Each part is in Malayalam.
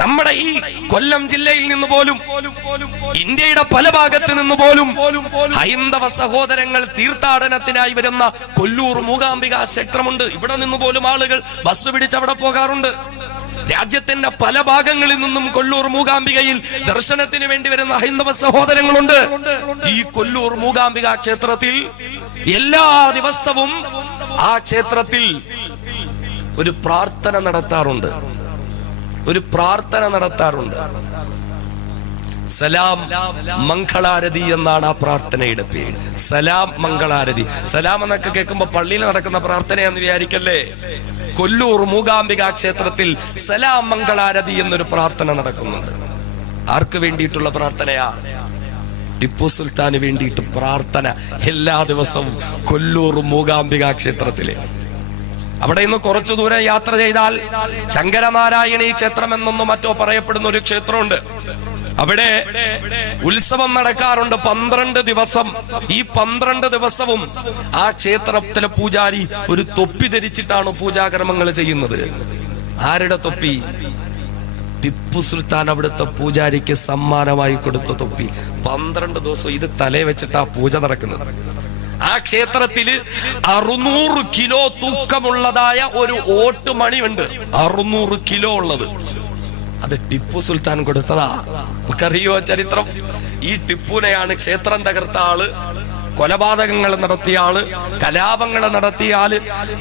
നമ്മുടെ ഈ കൊല്ലം ജില്ലയിൽ നിന്ന് പോലും, ഇന്ത്യയുടെ പല ഭാഗത്ത് നിന്ന് പോലും ഹൈന്ദവ സഹോദരങ്ങൾ തീർത്ഥാടനത്തിനായി വരുന്ന കൊല്ലൂർ മൂകാംബിക ക്ഷേത്രമുണ്ട്. ഇവിടെ നിന്ന് പോലും ആളുകൾ ബസ് പിടിച്ച് അവിടെ പോകാറുണ്ട്. രാജ്യത്തിന്റെ പല ഭാഗങ്ങളിൽ നിന്നും കൊല്ലൂർ മൂകാംബികയിൽ ദർശനത്തിന് വേണ്ടി വരുന്ന ഹൈന്ദവ സഹോദരങ്ങളുണ്ട്. ഈ കൊല്ലൂർ മൂകാംബിക ക്ഷേത്രത്തിൽ എല്ലാ ദിവസവും ആ ക്ഷേത്രത്തിൽ ഒരു പ്രാർത്ഥന നടത്താറുണ്ട്. സലാം മംഗളാരതി എന്നാണ് ആ പ്രാർത്ഥനയുടെ പേര്. സലാം മംഗളാരതി. സലാം എന്നൊക്കെ കേൾക്കുമ്പോ പള്ളിയിൽ നടക്കുന്ന പ്രാർത്ഥനയാന്ന് വിചാരിക്കല്ലേ. കൊല്ലൂർ മൂകാംബിക ക്ഷേത്രത്തിൽ സലാം മംഗളാരതി എന്നൊരു പ്രാർത്ഥന നടക്കുന്നുണ്ട്. ആർക്ക് വേണ്ടിയിട്ടുള്ള പ്രാർത്ഥനയാ? ടിപ്പു സുൽത്താന് വേണ്ടിയിട്ട് പ്രാർത്ഥന എല്ലാ ദിവസവും കൊല്ലൂർ മൂകാംബിക ക്ഷേത്രത്തിലെ. അവിടെ നിന്ന് കുറച്ചു ദൂരം യാത്ര ചെയ്താൽ ശങ്കരനാരായണീ ക്ഷേത്രം എന്നൊന്നും മറ്റോ പറയപ്പെടുന്ന ഒരു ക്ഷേത്രമുണ്ട്. അവിടെ ഉത്സവം നടക്കാറുണ്ട് 12 ദിവസം. ഈ 12 ദിവസവും ആ ക്ഷേത്രത്തിലെ പൂജാരി ഒരു തൊപ്പി ധരിച്ചിട്ടാണ് പൂജാകർമ്മങ്ങൾ ചെയ്യുന്നത്. ആരുടെ തൊപ്പി? ടിപ്പു സുൽത്താൻ അവിടുത്തെ പൂജാരിക്ക് സമ്മാനമായി കൊടുത്ത തൊപ്പി. 12 ദിവസം ഇത് തലേ വെച്ചിട്ടാ പൂജ നടക്കുന്നത്. ആ ക്ഷേത്രത്തില് 600 കിലോ തൂക്കമുള്ളതായ ഒരു ഓട്ടുമണിയുണ്ട്. 600 കിലോ ഉള്ളത്. അത് ടിപ്പു സുൽത്താൻ കൊടുത്തതാ. നമുക്കറിയോ ചരിത്രം? ഈ ടിപ്പുനെയാണ് ക്ഷേത്രം തകർത്ത ആള്, കൊലപാതകങ്ങൾ നടത്തിയ ആള്, കലാപങ്ങൾ നടത്തിയ ആള്.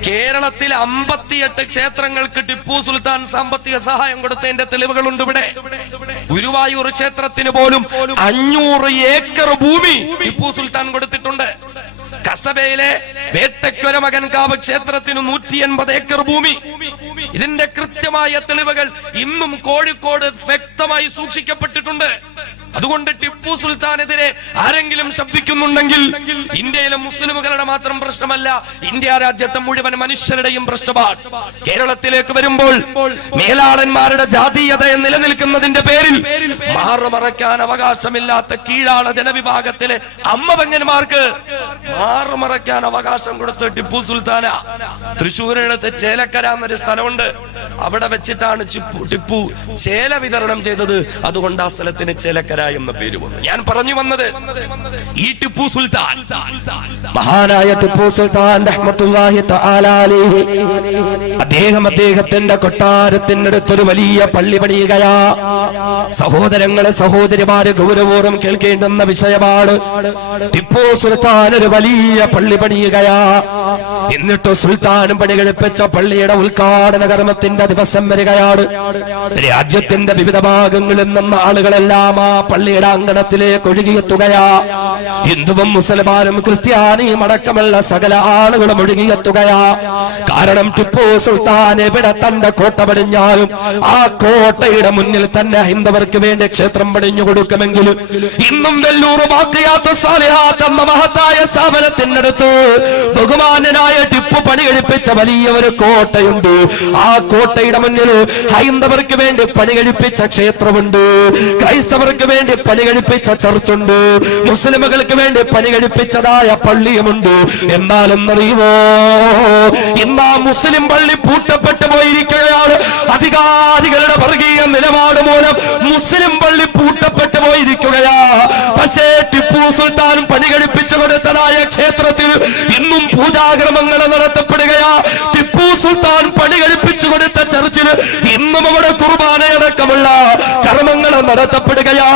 കേരളത്തിൽ 58 ക്ഷേത്രങ്ങൾക്ക് ടിപ്പു സുൽത്താൻ സാമ്പത്തിക സഹായം കൊടുത്തതിന്റെ തെളിവുകളുണ്ട്. ഇവിടെ ഗുരുവായൂർ ക്ഷേത്രത്തിന് പോലും 500 ഏക്കർ ഭൂമി ടിപ്പു സുൽത്താൻ കൊടുത്തിട്ടുണ്ട്. കസബയിലെ വേട്ടയ്ക്കൊര മകൻകാവ് ക്ഷേത്രത്തിന് 180 ഏക്കർ ഭൂമി. ഇതിന്റെ കൃത്യമായ തെളിവുകൾ ഇന്നും കോഴിക്കോട് വ്യക്തമായി സൂക്ഷിക്കപ്പെട്ടിട്ടുണ്ട്. അതുകൊണ്ട് ടിപ്പു സുൽത്താനെതിരെ ആരെങ്കിലും ശബ്ദിക്കുന്നുണ്ടെങ്കിൽ ഇന്ത്യയിലെ മുസ്ലിമുകളുടെ മാത്രം പ്രശ്നമല്ല, ഇന്ത്യ രാജ്യത്തെ മുഴുവൻ മനുഷ്യരുടെയും പ്രശ്നമാണ്. കേരളത്തിലേക്ക് വരുമ്പോൾ മേലാളന്മാരുടെ ജാതീയതയെ നിലനിൽക്കുന്നതിന്റെ പേരിൽ മാറുമറയ്ക്കാൻ അവകാശമില്ലാത്ത കീഴാള ജനവിഭാഗത്തിലെ അമ്മപെങ്ങന്മാർക്ക് മാറുമറയ്ക്കാൻ അവകാശം കൊടുത്ത ടിപ്പു സുൽത്താന. തൃശ്ശൂരിനടുത്ത് ചേലക്കര എന്നൊരു സ്ഥലമുണ്ട്. അവിടെ വെച്ചിട്ടാണ് ടിപ്പു ചേല വിതരണം ചെയ്തത്. അതുകൊണ്ട് ആ സ്ഥലത്തിന് ചേലക്കര എന്ന പേര് വന്നു. ഞാൻ പറഞ്ഞു വന്നത്, ഈ ടിപ്പു സുൽത്താൻ, മഹാനായ ടിപ്പു സുൽത്താൻ റഹ്മത്തുള്ളാഹി തആല അലൈഹി, അദ്ദേഹത്തിന്റെ കൊട്ടാരത്തിനടുത്തൊരു വലിയ പള്ളി പണിയുകയാ. സഹോദരങ്ങളെ, സഹോദരിമാരെ, ഗൗരവപൂർവ്വം കേൾക്കേണ്ടുന്ന വിഷയമാണ്. ടിപ്പു സുൽത്താൻ ഒരു വലിയ പള്ളി പണിയുകയാ. എന്നിട്ട് സുൽത്താനും പണി കഴിപ്പിച്ച പള്ളിയുടെ ഉദ്ഘാടന കർമ്മത്തിന്റെ ദിവസം വരികയാണ്. രാജ്യത്തിന്റെ വിവിധ ഭാഗങ്ങളിൽ നിന്ന് ആളുകളെല്ലാം ആ പള്ളിയുടെ അങ്കണത്തിലേക്ക് ഒഴുകിയെത്തുകയാ. ഹിന്ദുവും മുസൽമാനും ക്രിസ്ത്യാനിയും അടക്കമുള്ള സകല ആളുകളും ഒഴുകിയെത്തുകയാ. കാരണം ടിപ്പു സുൽത്താൻ എവിടെ തന്റെ കോട്ട പണിഞ്ഞാലും ആ കോട്ടയുടെ മുന്നിൽ തന്നെ ഹൈന്ദവർക്ക് വേണ്ടി ക്ഷേത്രം പണിഞ്ഞു കൊടുക്കുമെങ്കിലും ഇന്നും വെല്ലൂർ ബാഖിയാത്ത് സാലിഹാത്ത് എന്ന മഹത്തായ സ്ഥാപനത്തിനടുത്ത് ബഹുമാന്യനായ ടിപ്പു പണി കഴിപ്പിച്ച വലിയ ഒരു കോട്ടയുണ്ട്. ആ കോട്ടയുടെ മുന്നിൽ ഹൈന്ദവർക്ക് വേണ്ടി പണി കഴിപ്പിച്ച ക്ഷേത്രമുണ്ട്, ക്രൈസ്തവർക്ക് വേണ്ടി പണി കഴിപ്പിച്ച ചർച്ചുണ്ട്, മുസ്ലിമുകൾക്ക് വേണ്ടി പണി കഴിപ്പിച്ചതായ പള്ളിയുമുണ്ട്. എന്നാലെന്നറിയുമോ, ഇന്ന് ആ മുസ്ലിം പള്ളി പൂട്ടപ്പെട്ടു പോയിരിക്കുകയാണ്. അധികാരികളുടെ വർഗീയ നിലപാട് മൂലം മുസ്ലിം പള്ളി പൂട്ടപ്പെട്ടു പോയിരിക്കുകയാ. പക്ഷേ ടിപ്പു സുൽത്താൻ പണി കഴിപ്പിച്ചു കൊടുത്തതായ ക്ഷേത്രത്തിൽ ഇന്നും പൂജാകർമ്മങ്ങൾ നടത്തപ്പെടുകയാ. ടിപ്പു സുൽത്താൻ പണി കഴിപ്പിച്ചു കൊടുത്ത ചർച്ചിൽ ഇന്നും അവിടെ കുർബാനയടക്കമുള്ള കർമ്മങ്ങൾ നടത്തപ്പെടുകയാ.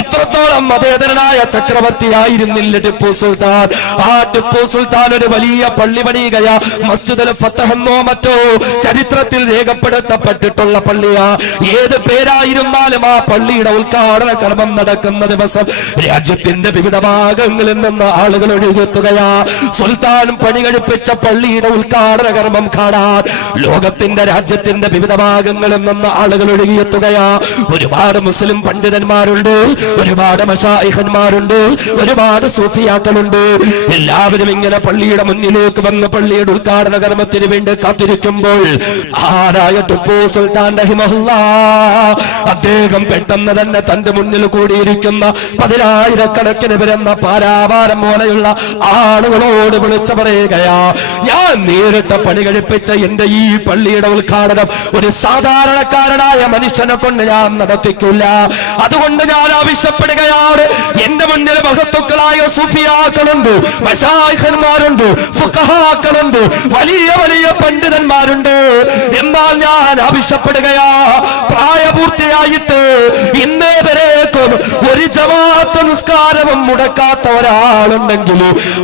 ഇത്രത്തോളം മതേതരനായ ചക്രവർത്തിയായിരുന്നില്ല ടിപ്പു സുൽത്താൻ. ആ ടിപ്പു സുൽത്താൻ ഒരു വലിയ പള്ളി പണിയുകയാ. മസ്ജിദുൽ ഫതഹ് എന്നോ മറ്റോ ചരിത്രത്തിൽ രേഖപ്പെടുത്തപ്പെട്ടിട്ടുള്ള പള്ളിയാ. ഏത് പേരായിരുന്നാലും ആ പള്ളിയുടെ ഉദ്ഘാടന കർമ്മം നടക്കുന്ന ദിവസം രാജ്യത്തിന്റെ വിവിധ ഭാഗങ്ങളിൽ നിന്ന് ആളുകൾ ഒഴുകെത്തുകയാ. സുൽത്താൻ പണി കഴിപ്പിച്ച പള്ളിയുടെ ഉദ്ഘാടന കർമ്മം കാണാൻ ലോകത്തിന്റെ രാജ്യത്തിന്റെ വിവിധ ഭാഗങ്ങളിൽ നിന്ന് ആളുകൾ ഒഴുകിയെത്തുകയാ. ഒരുപാട് ഒരുപാട് മുസ്ലിം പണ്ഡിതന്മാരുണ്ട്, ഒരുപാട് മശായിഖന്മാരുണ്ട്, ഒരുപാട് സൂഫിയാക്കളുണ്ട്. എല്ലാവരും ഇങ്ങനെ പള്ളിയുടെ മുന്നിലേക്ക് വന്ന് പള്ളിയുടെ ഉദ്ഘാടന കർമ്മത്തിന് വേണ്ടി കാത്തിരിക്കുമ്പോൾ ആരായ ടിപ്പു സുൽത്താൻ റഹിമഹുല്ലാഹ് അദ്ദേഹം പെട്ടെന്ന് തന്നെ തന്റെ മുന്നിൽ കൂടിയിരിക്കുന്ന 10,000-കണക്കിന് വരുന്ന പാരാവാരം പോലെയുള്ള ആളുകളോട് വിളിച്ചു പറയുകയാ, ഞാൻ നേരിട്ട് പണി കഴിപ്പിച്ച എന്റെ ഈ പള്ളിയുടെ ഉദ്ഘാടനം ഒരു സാധാരണക്കാരനായ മനുഷ്യനെ കൊണ്ട് ഞാൻ നടത്തിക്കില്ല. അതുകൊണ്ട് ഞാൻ ആവശ്യപ്പെടുകയാണ്, എന്റെ മുന്നിൽ മഹത്തുക്കളായ സൂഫിയാക്കളുണ്ട്, മശായിഖന്മാരുണ്ട്, ഫുഖഹാക്കളുണ്ട്, വലിയ വലിയ പണ്ഡിതന്മാരുണ്ട്. എന്നാൽ ഞാൻ ആവശ്യപ്പെടുകയാ, പ്രായപൂർത്തിയായിട്ട് ഇന്നേ വരേക്കും ഒരു ജമാഅത്ത് നിസ്കാരവും മുടക്കാത്ത ഒരാളുണ്ടെങ്കിൽ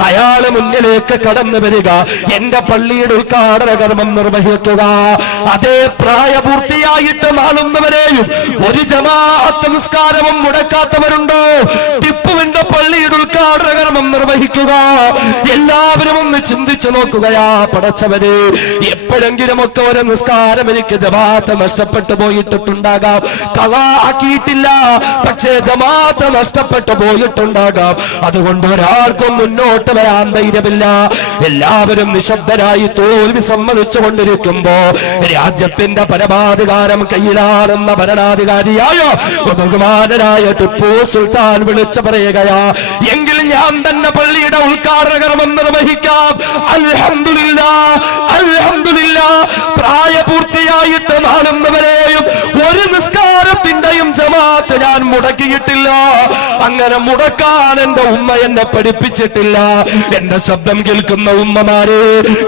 അയാള് മുന്നിലേക്ക് കടന്നു വരിക, എന്റെ പള്ളിയുടെ ഉദ്ഘാടന കർമ്മം നിർവഹിക്കുക. അതേ പ്രായപൂർത്തിയായിട്ട് നാളുന്നവരെയും ഒരു ജമാഅത്ത് നിസ്കാരവും മുടക്കാത്തവരുണ്ടോ? ടിപ്പുവിന്റെ പള്ളിയുടെ ഉദ്ഘാടന കർമ്മം നിർവഹിക്കുക. എല്ലാവരും ഒന്ന് ചിന്തിച്ചു നോക്കുകയാ, പടച്ചവര് എപ്പോഴെങ്കിലും ഒക്കെ ഒരു നിസ്കാരം എനിക്ക് ജമാഅത്ത് നഷ്ടപ്പെട്ടു പോയിട്ടുണ്ടാകാം, ഖളാ ആക്കിയിട്ടില്ല, പക്ഷേ ജമാഅത്ത് നഷ്ടപ്പെട്ടു പോയിട്ടുണ്ടാകാം. അതുകൊണ്ട് ഒരാൾക്കും മുന്നോട്ട് വരാൻ ധൈര്യമില്ല. എല്ലാവരും നിശബ്ദരായി തോൽവി സമ്മതിച്ചു കൊണ്ടിരിക്കുമ്പോ രാജ്യത്തിന്റെ പരമാധികാരം കയ്യിലാണെന്ന ഭരണാധികാരിയായ ബഹുമാനനായ ടിപ്പു സുൽത്താൻ വിളിച്ചു പറയുകയാ, എങ്കിൽ ഞാൻ തന്നെ പള്ളിയുടെ ഉദ്ഘാടന കർമ്മം നിർവഹിക്കാം. അൽഹംദുലില്ലാഹ്, അൽഹംദുലില്ലാഹ്. പ്രായപൂർത്തിയായിട്ട് നാളുന്നവരെയും ഒരു നിസ്കാരത്തിന്റെയും ജമാഅത്ത് ഞാൻ മുടക്കിയിട്ടില്ല. അങ്ങനെ മുടക്കാൻ എന്റെ ഉമ്മ എന്നെ പഠിപ്പിച്ചിട്ടില്ല. എന്റെ ശബ്ദം കേൾക്കുന്ന ഉമ്മമാരെ,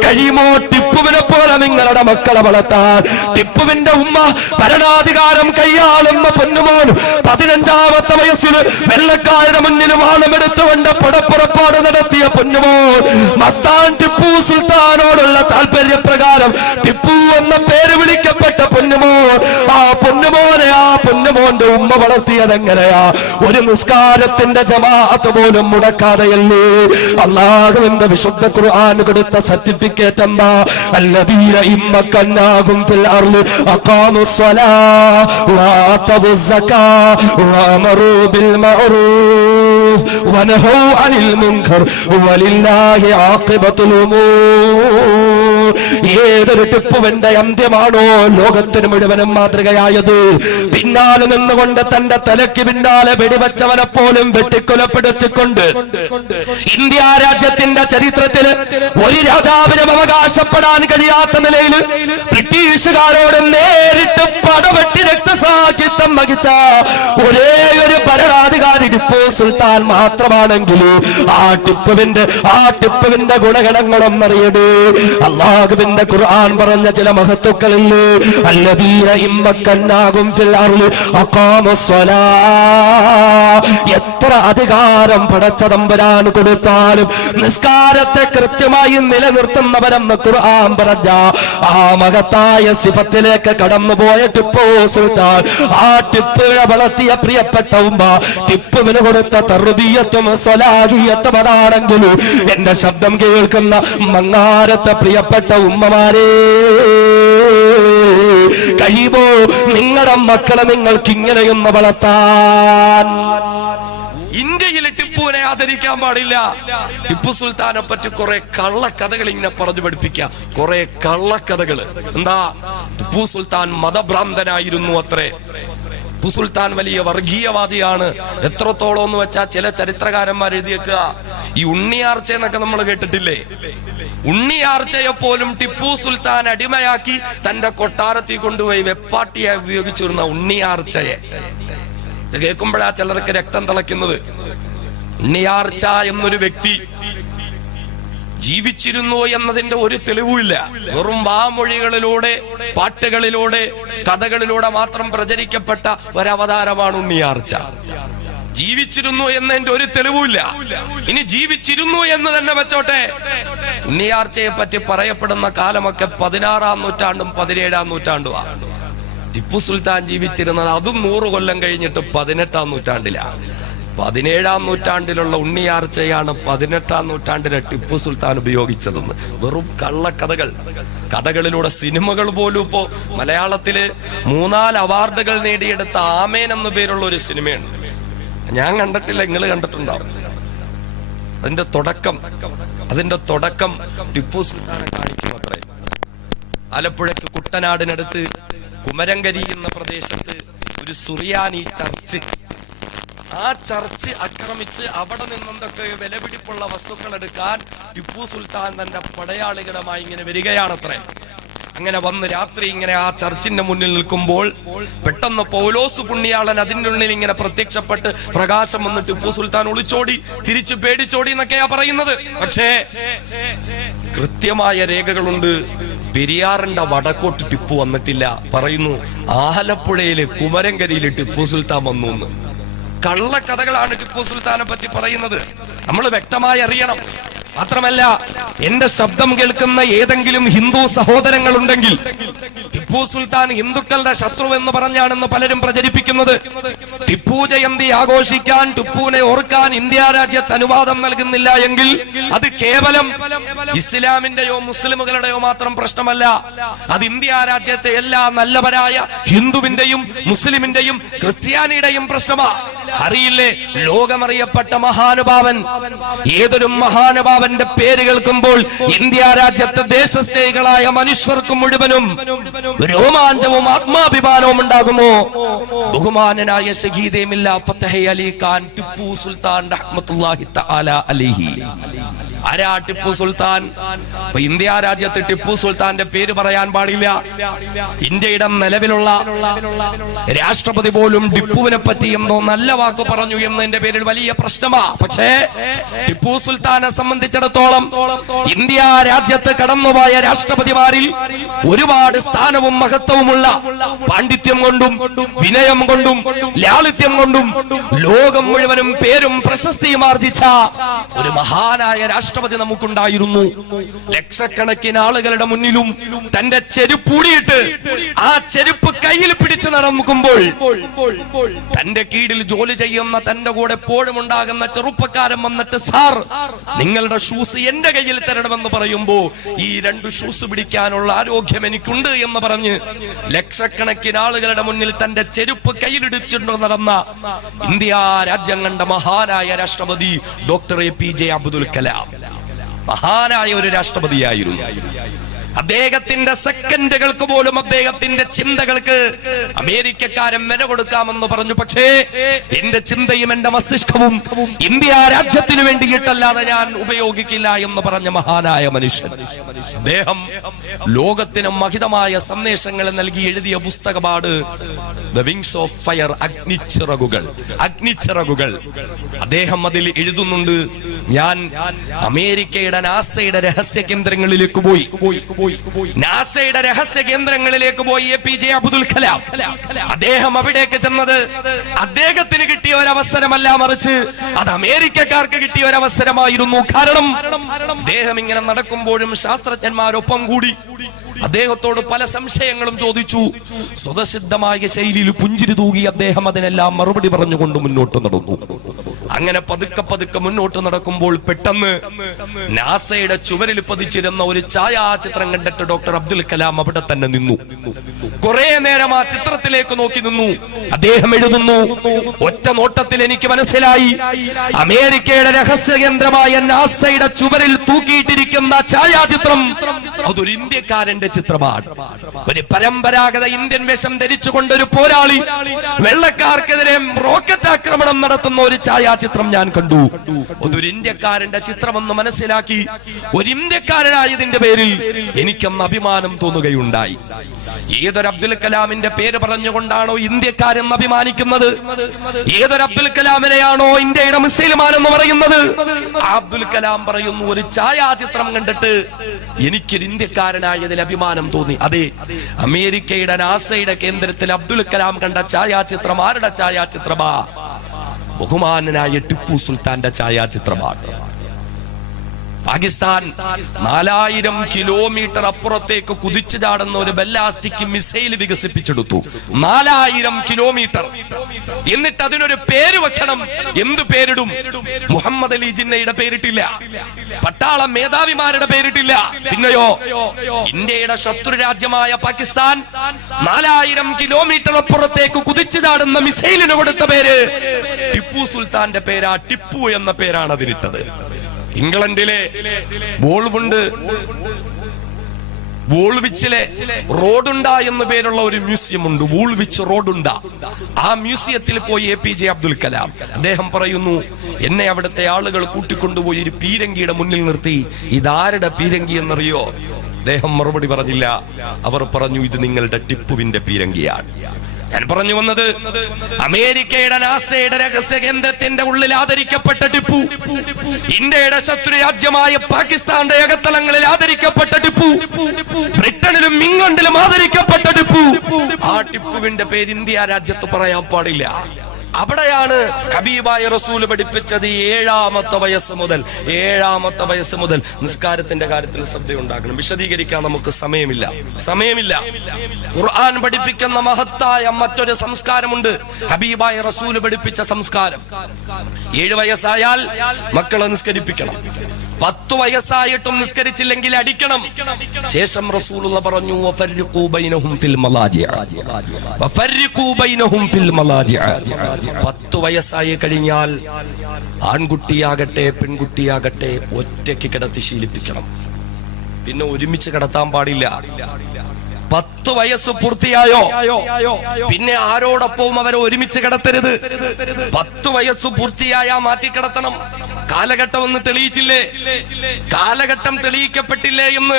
കഴിയുമോ ടിപ്പുവിനെ പോലെ നിങ്ങളുടെ മക്കളെ വളർത്താൻ? ടിപ്പുവിന്റെ ഉമ്മ ഭരണാധികാരം കൈയാളുന്ന പൊന്നുമോൻ 15-ാമത്തെ വയസ്സിൽ വെള്ളക്കാരുടെ മുന്നിൽ വാളമെടുത്തുകൊണ്ട് പടപ്പുറപ്പാട് നടത്തിയ പൊന്നുമോൻ, മസ്താൻ ടിപ്പു സുൽത്താനോടുള്ള താല്പര്യപ്രകാരം ടിപ്പു എന്ന പേര് വിളിക്കപ്പെട്ട പൊന്നുമോൻ, ആ പൊന്നുമോനെ ആ പൊന്നുമോന്റെ ഉമ്മ വളർത്തിയതെങ്ങനെയാ? ഒരു നിസ്കാരത്തിന്റെ ജമാഅത്ത് പോലും മുടക്കാതെയല്ലേ? അല്ലാഹുവിന്റെ വിശുദ്ധ ഖുർആൻ കൊടുത്ത സർട്ടിഫിക്കറ്റ് എന്താ? അല്ലദീന ഇമ്മക്കന്നാഹും ഫിൽ അർളി അഖാമുസ്സലാഹ വആതവുസ് സകാഹ വഅമറൂ ബിൽ മഅറൂഫ് വനഹൂ അനിൽ മുൻകർ വലില്ലാഹി ആഖിബത്തുൽ ഉമൂർ. ഏതൊരു ടിപ്പുവിന്റെ അന്ത്യമാണോ ലോകത്തിന് മുഴുവനും മാതൃകയായത്? പിന്നാലെ നിന്നുകൊണ്ട് തന്റെ തലയ്ക്ക് പിന്നാലെ വെടിവെച്ചവനെ പോലും വെട്ടിക്കൊലപ്പെടുത്തിക്കൊണ്ട് ഇന്ത്യ രാജ്യത്തിന്റെ ചരിത്രത്തിൽ ഒരു രാജാവിനും അവകാശപ്പെടാൻ കഴിയാത്ത നിലയിൽ ബ്രിട്ടീഷുകാരോട് നേരിട്ട് പടവെട്ടി രക്തസാക്ഷിത്വം വഹിച്ച ഒരേ ഒരു ഭരണാധികാരി ടിപ്പു സുൽത്താൻ മാത്രമാണെങ്കിൽ ആ ടിപ്പുവിന്റെ ഗുണഗണങ്ങളൊന്നറിയടേ. അല്ലാഹുവിന്റെ ഖുർആൻ പറഞ്ഞ ചില മഹത്തുക്കളില്ലേ, അല്ലദീന ഇമ്മക്കന്നാഹും ഫിൽ അർളി അഖാമുസ്സലാഹ. എത്ര അധികാരം പടച്ച തമ്പുരാൻ കൊടുത്താലും നിസ്കാരത്തെ കൃത്യമായി നിലനിർത്തുന്നവരെന്ന് ഖുർആൻ പറഞ്ഞ ആ മഹത്തായ സിഫത്തിലേക്ക് കടന്നുപോയ ടിപ്പു സുൽത്താൻ, ആ ടിപ്പുവിനെ വളർത്തിയ പ്രിയപ്പെട്ട ഉമ്മ, ടിപ്പുവിന് കൊടുത്ത തർബിയത്തും സ്വലാഹിയത്തും അതാണെങ്കിലും എന്റെ ശബ്ദം കേൾക്കുന്ന മങ്ങാരത്തെ പ്രിയപ്പെട്ട ഉമ്മമാരെ, കഴിയുമോ നിങ്ങളുടെ മക്കളെ നിങ്ങൾക്ക് ഇങ്ങനെയൊന്ന് വളർത്താൻ? ഇന്ത്യയിൽ ടിപ്പുവിനെ ആദരിക്കാൻ പാടില്ല. ടിപ്പു സുൽത്താനെ പറ്റി കുറെ കള്ളക്കഥകൾ ഇങ്ങനെ പറഞ്ഞു പഠിപ്പിക്കുക, കുറെ കള്ളക്കഥകൾ. എന്താ? ടിപ്പു സുൽത്താൻ മതഭ്രാന്തനായിരുന്നു അത്രേ. ടിപ്പു സുൽത്താൻ വലിയ വർഗീയവാദിയാണ്. എത്രത്തോളം എന്ന് വെച്ചാൽ ചില ചരിത്രകാരന്മാർ എഴുതിയേക്കുക, ഈ ഉണ്ണിയാർച്ച എന്നൊക്കെ നമ്മൾ കേട്ടിട്ടില്ലേ? ഉണ്ണിയാർച്ചയെ പോലും ടിപ്പു സുൽത്താൻ അടിമയാക്കി തന്റെ കൊട്ടാരത്തിൽ കൊണ്ടുപോയി വെപ്പാട്ടിയായി ഉപയോഗിച്ചിരുന്ന ഉണ്ണിയാർച്ചയെ കേൾക്കുമ്പോഴാ ചിലർക്ക് രക്തം തിളയ്ക്കുന്നത്. ഉണ്ണിയാർച്ച എന്നൊരു വ്യക്തി ജീവിച്ചിരുന്നു എന്നതിന്റെ ഒരു തെളിവുമില്ല. വെറും വാമൊഴികളിലൂടെ, പാട്ടുകളിലൂടെ, കഥകളിലൂടെ മാത്രം പ്രചരിക്കപ്പെട്ട ഒരവതാരമാണ് ഉണ്ണിയാർച്ച. ജീവിച്ചിരുന്നു എന്നതിന്റെ ഒരു തെളിവുമില്ല. ഇനി ജീവിച്ചിരുന്നു എന്ന് തന്നെ വെച്ചോട്ടെ, ഉണ്ണിയാർച്ചയെ പറ്റി പറയപ്പെടുന്ന കാലമൊക്കെ 16-ാം നൂറ്റാണ്ടും 17-ാം നൂറ്റാണ്ടുമാണ്. ടിപ്പു സുൽത്താൻ ജീവിച്ചിരുന്നത് അതും 100 കൊല്ലം കഴിഞ്ഞിട്ട് 18-ാം നൂറ്റാണ്ടിലാണ്. 17-ാം നൂറ്റാണ്ടിലുള്ള ഉണ്ണിയാർച്ചയാണ് 18-ാം നൂറ്റാണ്ടിലെ ടിപ്പു സുൽത്താൻ ഉപയോഗിച്ചതെന്ന്. വെറും കള്ളക്കഥകൾ. കഥകളിലൂടെ സിനിമകൾ പോലും ഇപ്പോ മലയാളത്തില് 3-4 അവാർഡുകൾ നേടിയെടുത്ത ആമേൻ എന്ന പേരുള്ള ഒരു സിനിമയുണ്ട്. ഞാൻ കണ്ടിട്ടില്ല, നിങ്ങൾ കണ്ടിട്ടുണ്ടാവും. അതിന്റെ തുടക്കം ടിപ്പു സുൽത്താനെ കാണിക്കുന്നത്രേ. ആലപ്പുഴയ്ക്ക് കുട്ടനാടിനടുത്ത് കുമരങ്കരി എന്ന പ്രദേശത്ത് ഒരു സുറിയാനി ചർച്ച്, ആ ചർച്ച് ആക്രമിച്ച് അവിടെ നിന്നെന്തൊക്കെ വിലപിടിപ്പുള്ള വസ്തുക്കൾ എടുക്കാൻ ടിപ്പു സുൽത്താൻ തന്റെ പടയാളികളുമായി ഇങ്ങനെ വരികയാണത്രേ. അങ്ങനെ വന്ന് രാത്രി ഇങ്ങനെ ആ ചർച്ചിന്റെ മുന്നിൽ നിൽക്കുമ്പോൾ പെട്ടെന്ന് പൗലോസ് പുണ്യാളൻ അതിൻ്റെ ഉള്ളിൽ ഇങ്ങനെ പ്രത്യക്ഷപ്പെട്ട് പ്രകാശം വന്ന് ടിപ്പു സുൽത്താൻ ഒളിച്ചോടി, തിരിച്ചു പേടിച്ചോടി എന്നൊക്കെയാ പറയുന്നത്. പക്ഷേ കൃത്യമായ രേഖകളുണ്ട്. പെരിയാറിന്റെ വടക്കോട്ട് ടിപ്പു വന്നിട്ടില്ല. പറയുന്നു ആലപ്പുഴയിലെ കുമരങ്കരിയിലെ ടിപ്പു സുൽത്താൻ വന്നു എന്ന്. കള്ളക്കഥകളാണ് ടിപ്പു സുൽത്താനെ പറ്റി പറയുന്നത്. നമ്മൾ വ്യക്തമായി അറിയണം. മാത്രമല്ല, എന്റെ ശബ്ദം കേൾക്കുന്ന ഏതെങ്കിലും ഹിന്ദു സഹോദരങ്ങൾ ഉണ്ടെങ്കിൽ ടിപ്പു സുൽത്താൻ ഹിന്ദുക്കളുടെ ശത്രു എന്ന് പറഞ്ഞാണെന്ന് പലരും പ്രചരിപ്പിക്കുന്നത്. ടിപ്പു ജയന്തി ആഘോഷിക്കാൻ, ടിപ്പുവിനെ ഓർക്കാൻ ഇന്ത്യ രാജ്യത്ത് അനുവാദം നൽകുന്നില്ല എങ്കിൽ അത് കേവലം ഇസ്ലാമിന്റെയോ മുസ്ലിമുകളുടെയോ മാത്രം പ്രശ്നമല്ല. അത് ഇന്ത്യ രാജ്യത്തെ എല്ലാ നല്ലവരായ ഹിന്ദുവിന്റെയും മുസ്ലിമിന്റെയും ക്രിസ്ത്യാനിയുടെയും പ്രശ്നമാണ്. അറിയില്ലേ, ലോകമറിയപ്പെട്ട മഹാനുഭാവൻ, ഏതൊരു മഹാനുഭാവന്റെ പേര് കേൾക്കുമ്പോൾ ഇന്ത്യ രാജ്യത്തെ ദേശസ്നേഹികളായ മനുഷ്യർക്ക് മുഴുവനും രോമാഞ്ചവും ആത്മാഭിമാനവും ഉണ്ടാകുമോ? ബഹുമാനനായ ശഹീദേ മില്ല ഫതഹ് അലി ഖാൻ ടിപ്പു സുൽത്താൻ റഹ്മത്തുള്ളാഹി തആല അലൈഹി. ആരാ ടിപ്പു സുൽത്താൻ? ഇന്ത്യ രാജ്യത്ത് ടിപ്പു സുൽത്താന്റെ പേര് പറയാൻ പാടില്ല. ഇന്ത്യയുടെ നിലവിലുള്ള രാഷ്ട്രപതി പോലും ടിപ്പുവിനെ പറ്റി എന്തോ നല്ല വാക്ക് പറഞ്ഞു എന്നതിന്റെ പേരിൽ വലിയ പ്രശ്നമാ. പക്ഷേ ടിപ്പു സുൽത്താനെ സംബന്ധിച്ചിടത്തോളം ഇന്ത്യ രാജ്യത്ത് കടന്നുപോയ രാഷ്ട്രപതിമാരിൽ ഒരുപാട് സ്ഥാനവും മഹത്വവുമുള്ള, പാണ്ഡിത്യം കൊണ്ടും വിനയം കൊണ്ടും ലാളിത്യം കൊണ്ടും ലോകം മുഴുവനും പേരും പ്രശസ്തിയും ആർജിച്ച ഒരു മഹാനായ രാഷ്ട്രപതി നമുക്കുണ്ടായിരുന്നു. ലക്ഷക്കണക്കിന് ആളുകളുടെ മുന്നിലും തന്റെ ചെരുപ്പൂടിയിട്ട് ആ ചെരുപ്പ് കയ്യിൽ പിടിച്ചു നടക്കുമ്പോൾ തന്റെ കീഴിൽ ജോലി ചെയ്യുന്ന, തന്റെ കൂടെ എപ്പോഴും ഉണ്ടാകുന്ന ചെറുപ്പക്കാരൻ വന്നിട്ട്, സാർ നിങ്ങളുടെ ഷൂസ് എന്റെ കയ്യിൽ തരണമെന്ന് പറയുമ്പോ ഈ 2 ഷൂസ് പിടിക്കാനുള്ള ആരോഗ്യം എനിക്കുണ്ട് എന്ന് പറഞ്ഞ് ലക്ഷക്കണക്കിന് ആളുകളുടെ മുന്നിൽ തന്റെ ചെരുപ്പ് കയ്യിലിടിച്ചിട്ട് നടന്ന ഇന്ത്യ രാജ്യം കണ്ട മഹാനായ രാഷ്ട്രപതി ഡോക്ടർ APJ അബ്ദുൽ കലാം മഹാനായ ഒരു രാഷ്ട്രപതിയായിരുന്നു. അദ്ദേഹത്തിന്റെ സെക്കൻഡുകൾക്ക് പോലും അദ്ദേഹത്തിന്റെ ചിന്തകൾക്ക് അമേരിക്കക്കാരൻ വില കൊടുക്കാമെന്ന് പറഞ്ഞു. പക്ഷേ എന്റെ ചിന്തയും എന്റെ മസ്തിഷ്കവും ഇന്ത്യ രാജ്യത്തിന് വേണ്ടിയിട്ടല്ലാതെ ഞാൻ ഉപയോഗിക്കില്ല എന്ന് പറഞ്ഞ മഹാനായ മനുഷ്യൻ. അദ്ദേഹം ലോകത്തിന് മഹിതമായ സന്ദേശങ്ങൾ നൽകി എഴുതിയ പുസ്തകമാണ് ദ വിങ്സ് ഓഫ് ഫയർ, അഗ്നിച്ചിറകുകൾ. അദ്ദേഹം അതിൽ എഴുതുന്നുണ്ട്, ഞാൻ അമേരിക്കയുടെ നാസയുടെ രഹസ്യ കേന്ദ്രങ്ങളിലേക്ക് പോയി. നാസയുടെ രഹസ്യ കേന്ദ്രങ്ങളിലേക്ക് പോയി APJ അബ്ദുൽ കലാം. അദ്ദേഹം അവിടേക്ക് ചെന്നത് അദ്ദേഹത്തിന് കിട്ടിയ ഒരവസരമല്ല, മറിച്ച് അത് അമേരിക്കക്കാർക്ക് കിട്ടിയ ഒരവസരമായിരുന്നു. കാരണം അദ്ദേഹം ഇങ്ങനെ നടക്കുമ്പോഴും ശാസ്ത്രജ്ഞന്മാരൊപ്പം കൂടി അദ്ദേഹത്തോട് പല സംശയങ്ങളും ചോദിച്ചു. സ്വതസിദ്ധമായ ശൈലിയിൽ പുഞ്ചിരി തൂകി അദ്ദേഹം അതിനെല്ലാം മറുപടി പറഞ്ഞുകൊണ്ട് മുന്നോട്ട് നടന്നു. അങ്ങനെ പതുക്കെ മുന്നോട്ട് നടക്കുമ്പോൾ പെട്ടെന്ന് നാസയുടെ ചുവരിൽ പതിച്ചിരുന്ന ഒരു ഛായാചിത്രം കണ്ടിട്ട് ഡോക്ടർ അബ്ദുൽ കലാം അവിടെ തന്നെ നിന്നു. കുറെ നേരം ആ ചിത്രത്തിലേക്ക് നോക്കി നിന്നു. അദ്ദേഹം എഴുതുന്നു, ഒറ്റ നോട്ടത്തിൽ എനിക്ക് മനസ്സിലായി, അമേരിക്കയുടെ രഹസ്യ കേന്ദ്രമായ നാസയുടെ ചുവരിൽ തൂക്കിയിട്ടിരിക്കുന്ന ഛായാചിത്രം അതൊരു ഇന്ത്യക്കാരന്റെ ചിത്രമാണ്. ഒരു പരമ്പരാഗത ഇന്ത്യൻ വേഷം ധരിച്ചുകൊണ്ട് ഒരു പോരാളി വെള്ളക്കാർക്കെതിരെ റോക്കറ്റ് ആക്രമണം നടത്തുന്ന ഒരു ഛായാചിത്രം ഞാൻ കണ്ടു. അതൊരു ഇന്ത്യക്കാരന്റെ ചിത്രമെന്ന് മനസ്സിലാക്കി. ഒരു ഇന്ത്യക്കാരനായതിന്റെ പേരിൽ എനിക്കന്ന് അഭിമാനം തോന്നുകയുണ്ടായി. ഏതൊരു അബ്ദുൽ കലാമിന്റെ പേര് പറഞ്ഞുകൊണ്ടാണോ ഇന്ത്യക്കാരെന്ന് അഭിമാനിക്കുന്നത്, ഏതൊരു അബ്ദുൽ കലാമിനെയാണോ ഇന്ത്യയുടെ മുസ്ലിമാൻ എന്ന് പറയുന്നത്, അബ്ദുൽ കലാം പറയുന്നു, ഒരു ഛായാചിത്രം കണ്ടിട്ട് എനിക്കൊരു ഇന്ത്യക്കാരനായതിൽ അഭിമാനം തോന്നി. അതെ, അമേരിക്കയുടെ നാസയുടെ കേന്ദ്രത്തിൽ അബ്ദുൽ കലാം കണ്ട ഛായാചിത്രം ആരുടെ ഛായാചിത്രമാ? ബഹുമാനനായ ടിപ്പു സുൽത്താന്റെ ഛായാചിത്രമാണ്. പാകിസ്ഥാൻ 4000 കിലോമീറ്റർ അപ്പുറത്തേക്ക് കുതിച്ചു ചാടുന്ന ഒരു ബല്ലാസ്റ്റിക് മിസൈൽ വികസിപ്പിച്ചെടുത്തു. 4000 കിലോമീറ്റർ. എന്നിട്ട് അതിനൊരു പേര് വെക്കണം. എന്ത് പേരിടും? മുഹമ്മദ് അലി ജിന്നയുടെ പേരിട്ടില്ല, പട്ടാള മേധാവിമാരുടെ പേരിട്ടില്ല. പിന്നെയോ ഇന്ത്യയുടെ ശത്രു രാജ്യമായ പാകിസ്ഥാൻ 4000 കിലോമീറ്റർ അപ്പുറത്തേക്ക് കുതിച്ചു ചാടുന്ന മിസൈലിന് കൊടുത്ത പേര് ടിപ്പു സുൽത്താന്റെ പേരാ. ടിപ്പു എന്ന പേരാണ് അതിനിട്ടത്. ഇംഗ്ലണ്ടിലെ വോൾവിച്ചിലെ റോഡുണ്ട എന്ന പേരുള്ള ഒരു മ്യൂസിയം ഉണ്ട്. വോൾവിച്ച് റോഡുണ്ട. ആ മ്യൂസിയത്തിൽ പോയി APJ അബ്ദുൽ കലാം അദ്ദേഹം പറയുന്നു, എന്നെ അവിടുത്തെ ആളുകൾ കൂട്ടിക്കൊണ്ടുപോയി ഒരു പീരങ്കിയുടെ മുന്നിൽ നിർത്തി, ഇതാരുടെ പീരങ്കി എന്നറിയോ? അദ്ദേഹം മറുപടി പറഞ്ഞില്ല. അവർ പറഞ്ഞു, ഇത് നിങ്ങളുടെ ടിപ്പുവിന്റെ പീരങ്കിയാണ്. ഞാൻ പറഞ്ഞു വന്നത്, അമേരിക്കയുടെ നാസയുടെ രഹസ്യ കേന്ദ്രത്തിന്റെ ഉള്ളിൽ ആദരിക്കപ്പെട്ട ടിപ്പു, ഇന്ത്യയുടെ ശത്രു രാജ്യമായ പാകിസ്ഥാന്റെ അകത്തളങ്ങളിൽ ആദരിക്കപ്പെട്ട ടിപ്പു, ബ്രിട്ടനിലും ഇംഗ്ലണ്ടിലും ആദരിക്കപ്പെട്ട ടിപ്പു, ആ ടിപ്പുവിന്റെ പേര് ഇന്ത്യ രാജ്യത്ത് പറയാൻ പാടില്ല. അവിടെയാണ് ഹബീബായ റസൂൽ പഠിപ്പിച്ചത് 7ാമത്തെ വയസ്സ് മുതൽ നിസ്കാരത്തിന്റെ കാര്യത്തിൽ ശ്രദ്ധയുണ്ടാക്കണം. വിശദീകരിക്കാൻ നമുക്ക് സമയമില്ല. ഖുർആൻ പഠിപ്പിക്കുന്ന മഹത്തായ മറ്റൊരു സംസ്കാരമുണ്ട്, ഹബീബായ റസൂൽ പഠിപ്പിച്ച സംസ്കാരം. 7 വയസ്സായാൽ മക്കളെ നിസ്കരിപ്പിക്കണം. 10 വയസ്സായിട്ടും നിസ്കരിച്ചില്ലെങ്കിൽ അടിക്കണം. ശേഷം റസൂലുള്ള പറഞ്ഞു, വഫർരിഖൂ ബൈനഹും ഫിൽ മലാജിഅ. 10 വയസ്സായി കഴിഞ്ഞാൽ ആൺകുട്ടിയാകട്ടെ പെൺകുട്ടിയാകട്ടെ ഒറ്റയ്ക്ക് കിടത്തി ശീലിപ്പിക്കണം. പിന്നെ ഒരുമിച്ച് കിടത്താൻ പാടില്ല. 10 വയസ്സ് പൂർത്തിയായോ പിന്നെ ആരോടൊപ്പവും അവരെ ഒരുമിച്ച് കിടത്തരുത്. 10 വയസ്സ് പൂർത്തിയായാ മാറ്റിക്കിടത്തണം. കാലഘട്ടം ഒന്ന് തെളിയിച്ചില്ലേ? കാലഘട്ടം തെളിയിക്കപ്പെട്ടില്ലേ എന്ന്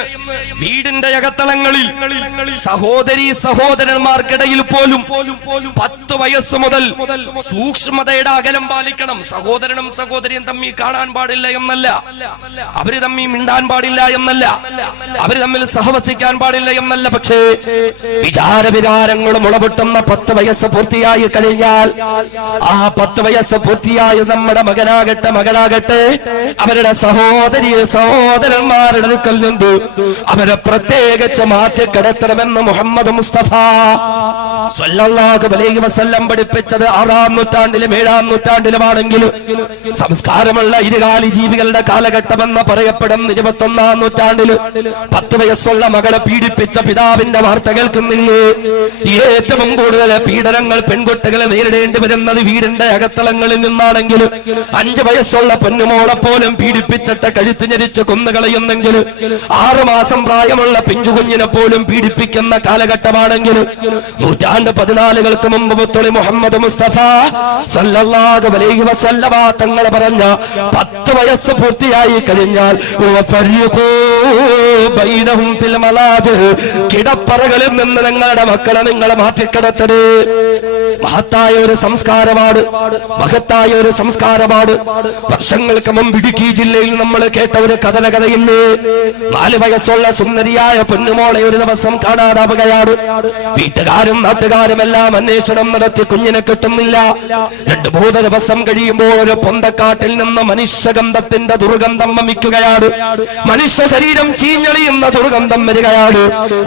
വീടിന്റെ അകത്തളങ്ങളിൽ സഹോദരന്മാർക്കിടയിൽ പോലും 10 വയസ്സ് മുതൽ സൂക്ഷ്മതയുടെ അകലം പാലിക്കണം. സഹോദരനും സഹോദരിയും തമ്മിൽ കാണാൻ പാടില്ല എന്നല്ല, അവര് തമ്മിൽ മിണ്ടാൻ പാടില്ല എന്നല്ല, അവര് തമ്മിൽ സഹവസിക്കാൻ പാടില്ല എന്നല്ല. പക്ഷേ വിചാരവികാരങ്ങളും മുളപൊട്ടുന്ന 10 വയസ്സ് പൂർത്തിയായി കഴിഞ്ഞാൽ, ആ 10 വയസ്സ് പൂർത്തിയായി നമ്മുടെ മകനാകട്ടെ മകളാകട്ടെ അവരുടെ സഹോദരന്മാരുടെ അടുക്കൽ നിന്ന് അവരെ പ്രത്യേകിച്ച് മാറ്റി കിടത്തണമെന്ന് മുഹമ്മദ് മുസ്തഫ സ്വല്ലല്ലാഹു അലൈഹി വസല്ലം പഠിപ്പിച്ചത് 6ാം നൂറ്റാണ്ടിലും 7ാം നൂറ്റാണ്ടിലുമാണെങ്കിലും സംസ്കാരമുള്ള ഇരുകാലി ജീവികളുടെ കാലഘട്ടമെന്ന് പറയപ്പെടുന്ന 21ാം നൂറ്റാണ്ടിൽ 10 വയസ്സുള്ള മകളെ പീഡിപ്പിച്ച പിതാവിന്റെ വാർത്ത കേൾക്കുന്നില്ലേ? ഏറ്റവും കൂടുതൽ പീഡനങ്ങൾ പെൺകുട്ടികളെ നേരിടേണ്ടി വരുന്നത് വീടിന്റെ അകത്തളങ്ങളിൽ നിന്നാണെങ്കിലും 5 വയസ്സുള്ള പൊന്നുമോളെ പോലും പീഡിപ്പിച്ചിട്ട് കഴുത്ത് ഞെരിച്ച് കൊന്നുകളയുന്നെങ്കിലും 6 മാസം പ്രായമുള്ള പിഞ്ചുകുഞ്ഞിനെ പോലും പീഡിപ്പിക്കുന്ന കാലഘട്ടമാണെങ്കിലും 14 മുമ്പ് മുത്തുളി മുഹമ്മദ് മുസ്തഫ സല്ലല്ലാഹു അലൈഹി വസല്ലമ തങ്ങൾ പറഞ്ഞ 10 വയസ്സ് പൂർത്തിയായി കഴിഞ്ഞാൽ ബൈനഹും ഫിൽ മലാജ്, കിടപ്പറകളിൽ നിന്ന് നിങ്ങളുടെ മക്കളെ നിങ്ങൾ മാറ്റിക്കിടത്തരുത്. മഹത്തായ ഒരു സംസ്കാരമാണ്. വർഷങ്ങൾക്ക് മുമ്പ് ഇടുക്കി ജില്ലയിൽ നമ്മൾ കേട്ട ഒരു കഥയില്ലേ? 4 വയസ്സുള്ള സുന്ദരിയായ പൊന്നുമോളെ ഒരു ദിവസം കാണാതാവുകയാണ്. വീട്ടുകാരും നാട്ടുകാരും എല്ലാം അന്വേഷണം നടത്തി കുഞ്ഞിനെ കിട്ടുന്നില്ല. 2-3 ദിവസം കഴിയുമ്പോൾ ഒരു പൊന്തക്കാട്ടിൽ നിന്ന് മനുഷ്യഗന്ധത്തിന്റെ ദുർഗന്ധം വമിക്കുകയാണ്. മനുഷ്യ ശരീരം ചീഞ്ഞളിയുന്ന ദുർഗന്ധം വരികയാണ്.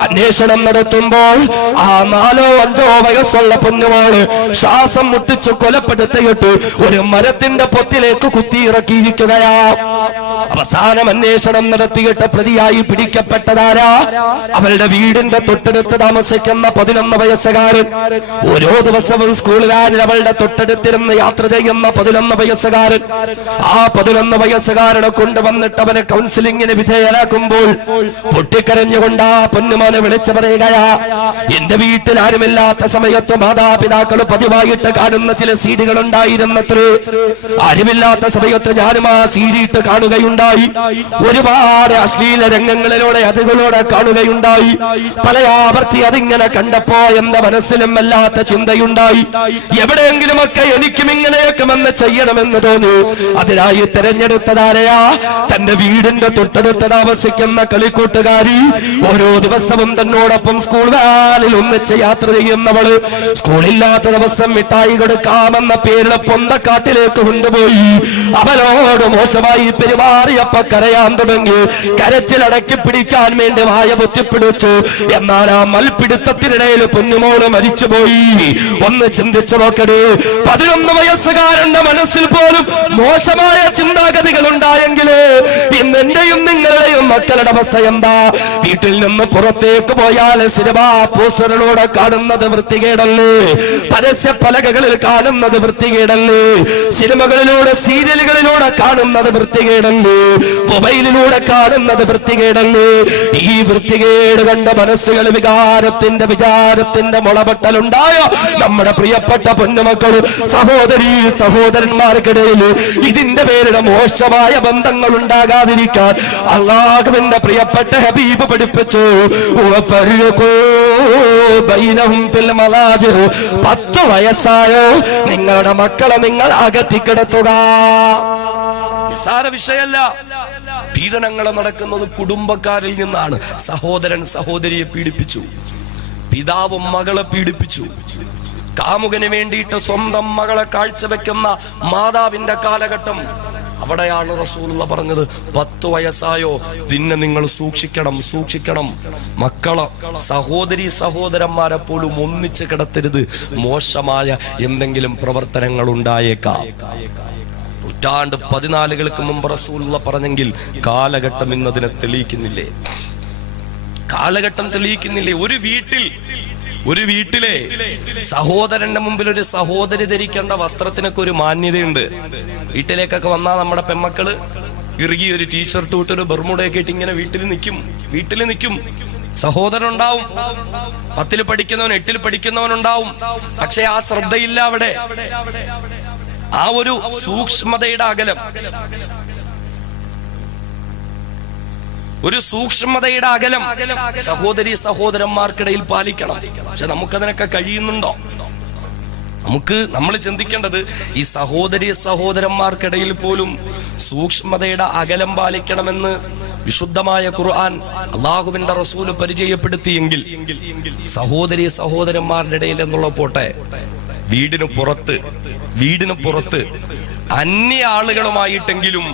അന്വേഷണം നടത്തുമ്പോൾ ആ 4-5 വയസ്സുള്ള പൊന്നുമോള് ശ്വാസം മുട്ടിച്ചു കൊലപ്പെടുത്തിയിട്ട് ഒരു മരത്തിന്റെ പൊത്തിലേക്ക് കുത്തിയിറക്കിയിരിക്കുകയാ. അവസാനം അന്വേഷണം നടത്തിയിട്ട് പ്രതിയായി പിടിക്കപ്പെട്ടതാരാ? അവളുടെ വീടിന്റെ തൊട്ടടുത്ത് താമസിക്കുന്ന 11 വയസ്സുകാരൻ. ഓരോ ദിവസവും സ്കൂൾ വാനിൽ അവളുടെ തൊട്ടടുത്തിരുന്ന് യാത്ര ചെയ്യുന്ന 11 വയസ്സുകാരൻ. ആ 11 വയസ്സുകാരനെ കൊണ്ടുവന്നിട്ട് അവനെ കൗൺസിലിംഗിന് വിധേയനാക്കുമ്പോൾ പൊട്ടിക്കരഞ്ഞുകൊണ്ട് ആ പൊന്നുമോനെ വിളിച്ചു പറയുകയാ, എന്റെ വീട്ടിൽ ആരുമില്ലാത്ത സമയത്ത് മാതാപിതാക്കൾ പതിവായിട്ട് കാണുന്ന ചില സീഡികൾ ഉണ്ടായിരുന്നത്രേ. ആരുമില്ലാത്ത സമയത്ത് ഞാനും ആ സീഡിയിട്ട് കാണുകയുണ്ടായി. ഒരുപാട് അശ്ലീല രംഗങ്ങളിലൂടെ അതുകളോടെ കാണുകയുണ്ടായി. പല ആവർത്തി അതിങ്ങനെ കണ്ടപ്പോ എന്റെ മനസ്സിലും വല്ലാത്ത ചിന്തയുണ്ടായി. എവിടെയെങ്കിലുമൊക്കെ എനിക്കും ഇങ്ങനെയൊക്കെ വന്ന് ചെയ്യണമെന്ന് തോന്നി. അതിനായി തെരഞ്ഞെടുത്തതാരെയാ? തന്റെ വീടിന്റെ തൊട്ടടുത്ത് താമസിക്കുന്ന കളിക്കൂട്ടുകാരി. ഓരോ ദിവസവും തന്നോടൊപ്പം സ്കൂൾ വാനിൽ ഒന്നിച്ച് യാത്ര ചെയ്യുന്നവള്. സ്കൂളില്ലാത്ത ദിവസം മിഠായി കൊടുക്കാമെന്ന പേരിൽ പൊന്തക്കാട്ടിലേക്ക് കൊണ്ടുപോയി അവൾ മകളോട് മോശമായി പെരുമാറിയപ്പോ കരയാൻ തുടങ്ങി. കരച്ചിലടക്കി പിടിക്കാൻ വേണ്ടി വായ പൊത്തിപ്പിടിച്ചു. എന്നാൽ ആ മൽപിടുത്തത്തിനിടയിൽ കുഞ്ഞുമോള് മരിച്ചുപോയി. ഒന്ന് ചിന്തിച്ചു നോക്കണേ, 11 വയസ്സുകാരന്റെ മനസ്സിൽ പോലും മോശമായ ചിന്താഗതികൾ ഉണ്ടായെങ്കിൽ ഇന്ന് എന്റെയും നിങ്ങളുടെയും മക്കളുടെ അവസ്ഥ എന്താ? വീട്ടിൽ നിന്ന് പുറത്തേക്ക് പോയാൽ സിനിമാ പോസ്റ്ററുകളോടെ കാണുന്നത് വൃത്തികേടല്ലേ? പരസ്യ പലകകളിൽ കാണുന്നത് വൃത്തികേടല്ലേ? സിനിമകളിലൂടെ സീരിയലുകളിലൂടെ കാണുന്നത് വൃത്തികേടല്ലേ? മൊബൈലിലൂടെ കാണുന്നത് വൃത്തികേടല്ലേ? ഈ വൃത്തികേട് കണ്ട മനസ്സുകൾ വിചാരത്തിന്റെ മുളപൊട്ടലുണ്ടായ നമ്മുടെ പ്രിയപ്പെട്ട പൊന്നുമക്കൾ, സഹോദരീ സഹോദരന്മാർക്കിടയിൽ ഇതിന്റെ പേരിൽ മോശമായ ബന്ധങ്ങൾ ഉണ്ടാകാതിരിക്കാൻ അല്ലാഹുവിന്റെ പ്രിയപ്പെട്ട ഹബീബ് പഠിപ്പിച്ചു. 10 വയസ്സായോ നിങ്ങളുടെ മക്കളെ നിങ്ങൾ അകത്തിക്കിടത്തുക. നിസ്സാര വിഷയമല്ല. പീഡനങ്ങൾ നടക്കുന്നത് കുടുംബക്കാരിൽ നിന്നാണ്. സഹോദരൻ സഹോദരിയെ പീഡിപ്പിച്ചു, പിതാവും മകളെ പീഡിപ്പിച്ചു, കാമുകന് വേണ്ടിയിട്ട് സ്വന്തം മകളെ കാഴ്ചവെക്കുന്ന മാതാവിന്റെ കാലഘട്ടം. അവിടെയാണ് റസൂലുള്ള പറഞ്ഞത്, 10 വയസ്സായോ പിന്നെ നിങ്ങൾ സൂക്ഷിക്കണം. മക്കളെ സഹോദരി സഹോദരന്മാരെ പോലും ഒന്നിച്ച് കിടത്തരുത്. മോശമായ എന്തെങ്കിലും പ്രവർത്തനങ്ങൾ ഉണ്ടായേക്കാം. നൂറ്റാണ്ട് 14 മുമ്പ് റസൂലുള്ള പറഞ്ഞെങ്കിൽ കാലഘട്ടം ഇന്നതിനെ തെളിയിക്കുന്നില്ലേ? ഒരു വീട്ടിലെ സഹോദരന്റെ മുമ്പിൽ ഒരു സഹോദരി ധരിക്കേണ്ട വസ്ത്രത്തിനൊക്കെ ഒരു മാന്യതയുണ്ട്. വീട്ടിലേക്കൊക്കെ വന്നാൽ നമ്മുടെ പെമ്മക്കള് ഇറുകി ഒരു ടീഷർട്ട് ഇട്ട് ഒരു ബർമുടയൊക്കെ ഇട്ട് ഇങ്ങനെ വീട്ടിൽ നിൽക്കും. സഹോദരൻ ഉണ്ടാവും, 10 പഠിക്കുന്നവൻ 8 പഠിക്കുന്നവൻ ഉണ്ടാവും. പക്ഷെ ആ ശ്രദ്ധയില്ല അവിടെ. ആ ഒരു സൂക്ഷ്മതയുടെ അകലം, സഹോദരി സഹോദരന്മാർക്കിടയിൽ പാലിക്കണം. പക്ഷെ നമുക്കതിനൊക്കെ കഴിയുന്നുണ്ടോ? നമ്മൾ ചിന്തിക്കേണ്ടത് ഈ സഹോദരി സഹോദരന്മാർക്കിടയിൽ പോലും സൂക്ഷ്മതയുടെ അകലം പാലിക്കണമെന്ന് വിശുദ്ധമായ ഖുർആൻ അല്ലാഹുവിന്റെ റസൂല് പരിചയപ്പെടുത്തിയെങ്കിൽ സഹോദരി സഹോദരന്മാരുടെ ഇടയിൽ എന്നുള്ള പോട്ടെ, വീടിന് പുറത്ത് അന്യ ആളുകളുമായിട്ടെങ്കിലും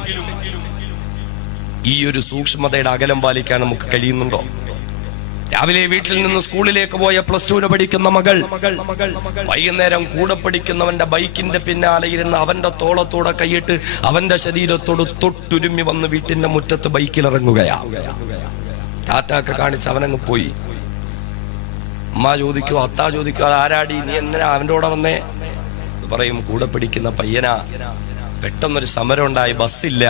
ഈ ഒരു സൂക്ഷ്മതയുടെ അകലം പാലിക്കാൻ നമുക്ക് കഴിയുന്നുണ്ടോ? രാവിലെ വീട്ടിൽ നിന്ന് സ്കൂളിലേക്ക് പോയ +2 പഠിക്കുന്ന മകൾ വൈകുന്നേരം കൂടെ പഠിക്കുന്നവന്റെ ബൈക്കിന്റെ പിന്നാലെ ഇരുന്ന് അവന്റെ തോളത്തോടെ കൈയിട്ട് അവന്റെ ശരീരത്തോട് തൊട്ടുരുമ്മി വന്ന് വീട്ടിന്റെ മുറ്റത്ത് ബൈക്കിൽ ഇറങ്ങുകയാ. ടാറ്റൊക്കെ കാണിച്ച് അവനങ്ങ് പോയി. അമ്മ ചോദിക്കോ, അത്താ ചോദിക്കോ, ആരാടി നീ എന്തിനാ അവന്റെ കൂടെ വന്നേ? പറയും, കൂടെ പഠിക്കുന്ന പയ്യനാ, പെട്ടെന്നൊരു സമരം ഉണ്ടായി, ബസ്സില്ല,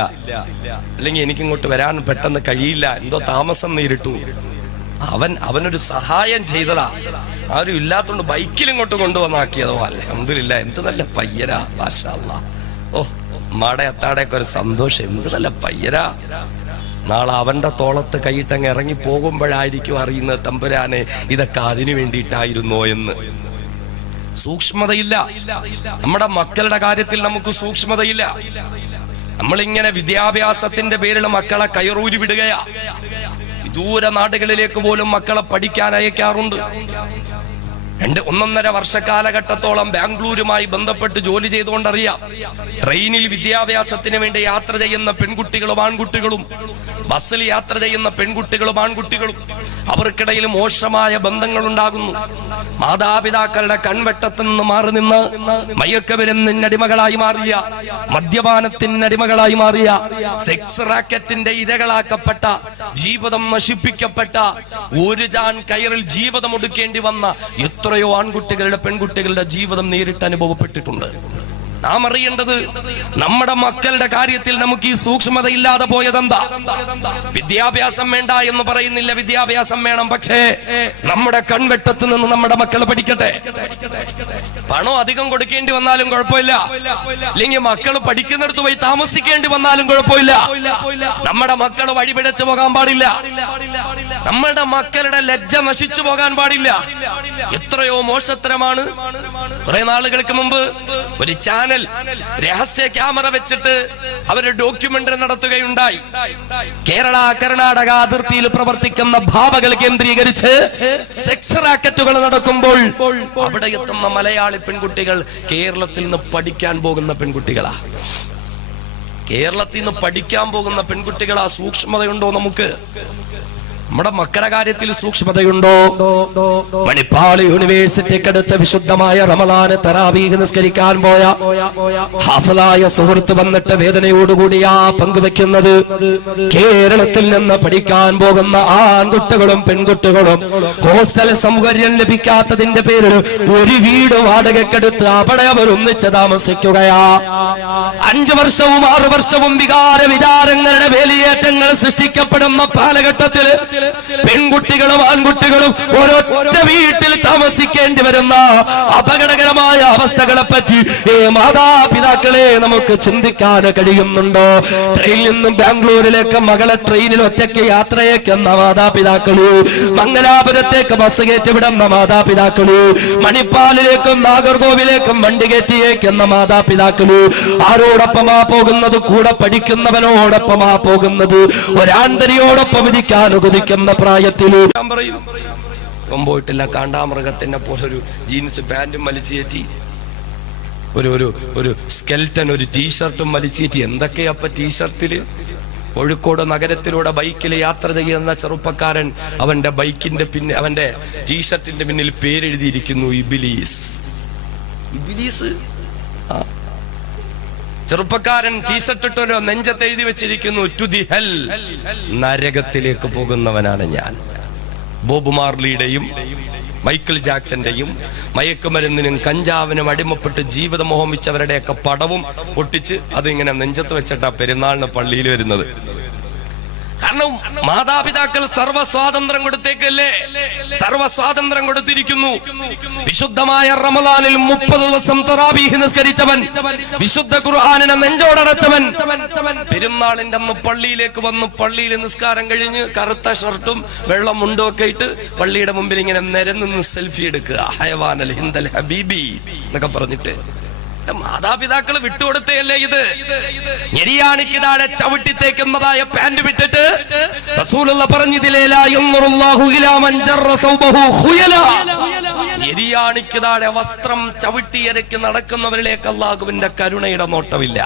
അല്ലെങ്കിൽ എനിക്കിങ്ങോട്ട് വരാൻ പെട്ടെന്ന് കഴിയില്ല, എന്തോ താമസം നേരിട്ടു. അവനൊരു സഹായം ചെയ്തതാ, ആരും ഇല്ലാത്തോണ്ട് ബൈക്കിൽ ഇങ്ങോട്ട് കൊണ്ടുവന്നാക്കിയതോ. അൽഹംദുലില്ലാ, എന്ത് നല്ല പയ്യനാ, മാഷാ അല്ലാഹ്. ഓ, അമ്മാടെ അത്താടെയൊക്കെ ഒരു സന്തോഷം, എന്ത് നല്ല പയ്യനാ. നാളെ അവന്റെ തോളത്ത് കൈയിട്ടങ്ങ് ഇറങ്ങി പോകുമ്പോഴായിരിക്കും അറിയുന്നത്, തമ്പുരാനെ ഇതൊക്കെ അതിനു വേണ്ടിയിട്ടായിരുന്നോ എന്ന്. സൂക്ഷ്മതയില്ല. നമ്മുടെ മക്കളുടെ കാര്യത്തിൽ നമുക്ക് സൂക്ഷ്മതയില്ല. നമ്മളിങ്ങനെ വിദ്യാഭ്യാസത്തിന്റെ പേരിൽ മക്കളെ കയറൂരി വിടുകയാ. ദൂര നാടുകളിലേക്ക് പോലും മക്കളെ പഠിക്കാൻ അയക്കാറുണ്ട്. 1.5 വർഷക്കാലഘട്ടത്തോളം ബാംഗ്ലൂരുമായി ബന്ധപ്പെട്ട് ജോലി ചെയ്തുകൊണ്ടറിയാം, ട്രെയിനിൽ വിദ്യാഭ്യാസത്തിന് വേണ്ടി യാത്ര ചെയ്യുന്ന പെൺകുട്ടികളും ആൺകുട്ടികളും, ബസ്സിൽ യാത്ര ചെയ്യുന്ന പെൺകുട്ടികളും ആൺകുട്ടികളും, അവർക്കിടയിൽ മോശമായ ബന്ധങ്ങൾ ഉണ്ടാകുന്നു. മാതാപിതാക്കളുടെ കൺവെട്ടത്ത് നിന്ന് മാറി നിന്ന് മയക്കുമരുന്നിന് അടിമകളായി മാറിയ, മദ്യപാനത്തിന് അടിമകളായി മാറിയ, സെക്സ് റാക്കറ്റിന്റെ ഇരകളാക്കപ്പെട്ട, ജീവിതം നശിപ്പിക്കപ്പെട്ട, ഒരു ജാൻ കയറിൽ ജീവിതം ഒടുക്കേണ്ടി വന്ന എത്രയോ ആൺകുട്ടികളുടെ പെൺകുട്ടികളുടെ ജീവിതം നേരിട്ട് അനുഭവപ്പെട്ടിട്ടുണ്ട്. നാം അറിയേണ്ടത്, നമ്മുടെ മക്കളുടെ കാര്യത്തിൽ നമുക്ക് ഈ സൂക്ഷ്മത ഇല്ലാതെ പോയതെന്താ? വിദ്യാഭ്യാസം വേണ്ട എന്ന് പറയുന്നില്ല, വിദ്യാഭ്യാസം വേണം. പക്ഷേ നമ്മുടെ കൺവെട്ടത്ത് നിന്ന് നമ്മുടെ മക്കൾ പഠിക്കട്ടെ. പണം അധികം കൊടുക്കേണ്ടി വന്നാലും കുഴപ്പമില്ല, അല്ലെങ്കിൽ മക്കൾ പഠിക്കുന്നിടത്ത് പോയി താമസിക്കേണ്ടി വന്നാലും കുഴപ്പമില്ല. നമ്മുടെ മക്കൾ വഴിപിടച്ചു പോകാൻ പാടില്ല. നമ്മുടെ മക്കളുടെ ലജ്ജ നശിച്ചു പോകാൻ പാടില്ല. എത്രയോ മോശത്തരമാണ്. കുറെ നാളുകൾക്ക് മുമ്പ് ഒരു ചാനൽ രഹസ്യ ക്യാമറ വെച്ചിട്ട് അവര് ഡോക്യുമെന്ററി നടത്തുകയുണ്ടായി. കേരള കർണാടക അതിർത്തിയിൽ പ്രവർത്തിക്കുന്ന ഭാവകൾ കേന്ദ്രീകരിച്ച് സെക്സ് റാക്കറ്റുകൾ നടക്കുമ്പോൾ അവിടെ എത്തുന്ന മലയാളി പെൺകുട്ടികൾ കേരളത്തിൽ നിന്ന് പഠിക്കാൻ പോകുന്ന പെൺകുട്ടികളാ. കേരളത്തിൽ നിന്ന് പഠിക്കാൻ പോകുന്ന പെൺകുട്ടികൾ ആ സൂക്ഷ്മതയുണ്ടോ? നമുക്ക് നമ്മുടെ മക്കളുടെ കാര്യത്തിൽ സൂക്ഷ്മതയുണ്ടോ? മണിപ്പാൽ യൂണിവേഴ്സിറ്റിക്കടുത്ത് വിശുദ്ധമായ റമദാന് തറാവീഹ് നിസ്കരിക്കാൻ പോയ ഹാഫിളായ സുഹൃത്ത് വന്നിട്ട് വേദനയോടുകൂടിയാ പങ്കുവെക്കുന്നത്, കേരളത്തിൽ നിന്ന് പഠിക്കാൻ പോകുന്ന ആൺകുട്ടികളും പെൺകുട്ടികളും ഹോസ്റ്റൽ സൗകര്യം ലഭിക്കാത്തതിന്റെ പേരിൽ ഒരു വീട് വാടകയ്ക്കെടുത്ത് അവിടെ അവർ ഒന്നിച്ച് താമസിക്കുകയാ. 5 വർഷവും 6 വർഷവും വിചാരങ്ങളുടെ വേലിയേറ്റങ്ങൾ സൃഷ്ടിക്കപ്പെടുന്ന കാലഘട്ടത്തിൽ പെൺകുട്ടികളും ആൺകുട്ടികളും ഒരൊറ്റ വീട്ടിൽ താമസിക്കേണ്ടി വരുന്ന അപകടകരമായ അവസ്ഥകളെ പറ്റി മാതാപിതാക്കളെ നമുക്ക് ചിന്തിക്കാൻ കഴിയുന്നുണ്ടോ? ട്രെയിനിൽ നിന്നും ബാംഗ്ലൂരിലേക്ക് മകളെ ട്രെയിനിൽ ഒറ്റയ്ക്ക് യാത്രയേക്കുന്ന മാതാപിതാക്കള്, മംഗലാപുരത്തേക്ക് ബസ് കയറ്റി വിടുന്ന മാതാപിതാക്കള്, മണിപ്പാലിലേക്കും നാഗർകോവിലേക്കും വണ്ടി കയറ്റിയേക്കുന്ന മാതാപിതാക്കള്, ആരോടൊപ്പമാ പോകുന്നത്? കൂടെ പഠിക്കുന്നവനോടൊപ്പമാ പോകുന്നത്. ഒരാന്തരിയോടൊപ്പം ഇരിക്കാൻ ഉപദിക്കുന്ന പ്രായത്തില് പോയിട്ടില്ല. കാണ്ടാമൃഗത്തിനെ പോലൊരു ജീൻസ് പാന്റും വലിച്ചേറ്റി, ഒരു സ്കെൽറ്റൻ ഒരു ടീഷർട്ടും വലിച്ചേറ്റി. എന്തൊക്കെയപ്പ ടീഷർട്ടില്? കോഴിക്കോട് നഗരത്തിലൂടെ ബൈക്കിൽ യാത്ര ചെയ്യുന്ന ചെറുപ്പക്കാരൻ അവന്റെ ബൈക്കിന്റെ അവന്റെ ടീഷർട്ടിന്റെ പിന്നിൽ പേരെഴുതിയിരിക്കുന്നു ഇബ്ലീസ്. ഇബ്ലീസ്. ചെറുപ്പക്കാരൻ ടീഷർട്ട് ഇട്ടൊരു നെഞ്ചത്ത് എഴുതി വെച്ചിരിക്കുന്നു ടു ദി ഹെൽ, നരകത്തിലേക്ക് പോകുന്നവനാണ് ഞാൻ. ബോബ് മാർലിയുടെയും മൈക്കിൾ ജാക്സന്റെയും മയക്കുമരുന്നിനും കഞ്ചാവിനും അടിമപ്പെട്ട് ജീവിതം മോഹിച്ചവരുടെയൊക്കെ പടവും ഒട്ടിച്ച് അതിങ്ങനെ നെഞ്ചത്ത് വെച്ചിട്ടാ പെരുന്നാളിന് പള്ളിയിൽ വരുന്നത്. കാരണം മാതാപിതാക്കൾ സർവ്വസ്വാതന്ത്ര്യം കൊടുത്തേക്കല്ലേ, സർവ്വസ്വാതന്ത്ര്യം കൊടുത്തിരിക്കുന്നു. വിശുദ്ധമായ റമദാനിൽ 30 ദിവസം തറാവീഹ് നിസ്കരിച്ചവൻ, വിശുദ്ധ ഖുർആനിനെ നെഞ്ചോടടച്ചവൻ, പെരുന്നാളിന്റെ അന്ന് പള്ളിയിലേക്ക് വന്നു. പള്ളിയിൽ നിസ്കാരം കഴിഞ്ഞ് കറുത്ത ഷർട്ടും വെള്ളം മുണ്ടും ഒക്കെ ഇട്ട് പള്ളിയുടെ മുമ്പിൽ ഇങ്ങനെ നിരന്ന് സെൽഫി എടുക്കുക. ഹയവാനൽ ഹിന്ദൽ ഹബീബി എന്നൊക്കെ പറഞ്ഞിട്ട് മാതാപിതാക്കൾ വിട്ടുകൊടുത്തല്ലേ ഇത്? ഞെരിയാണിക്ക് താഴെ ചവിട്ടിത്തേക്കുന്നതായ പാന്റ് വിട്ടിട്ട് റസൂലുള്ള പറഞ്ഞതിലേ ലാ യൻദുറുല്ലാഹു ഇലാ മൻ ജറ സൗബഹു ഖുയല, ഞെരിയാണിക്ക് താഴെ വസ്ത്രം ചവിട്ടിയരക്കി നടക്കുന്നവരിലേക്ക് അല്ലാഹുവിന്റെ കരുണയുടെ നോട്ടമില്ല,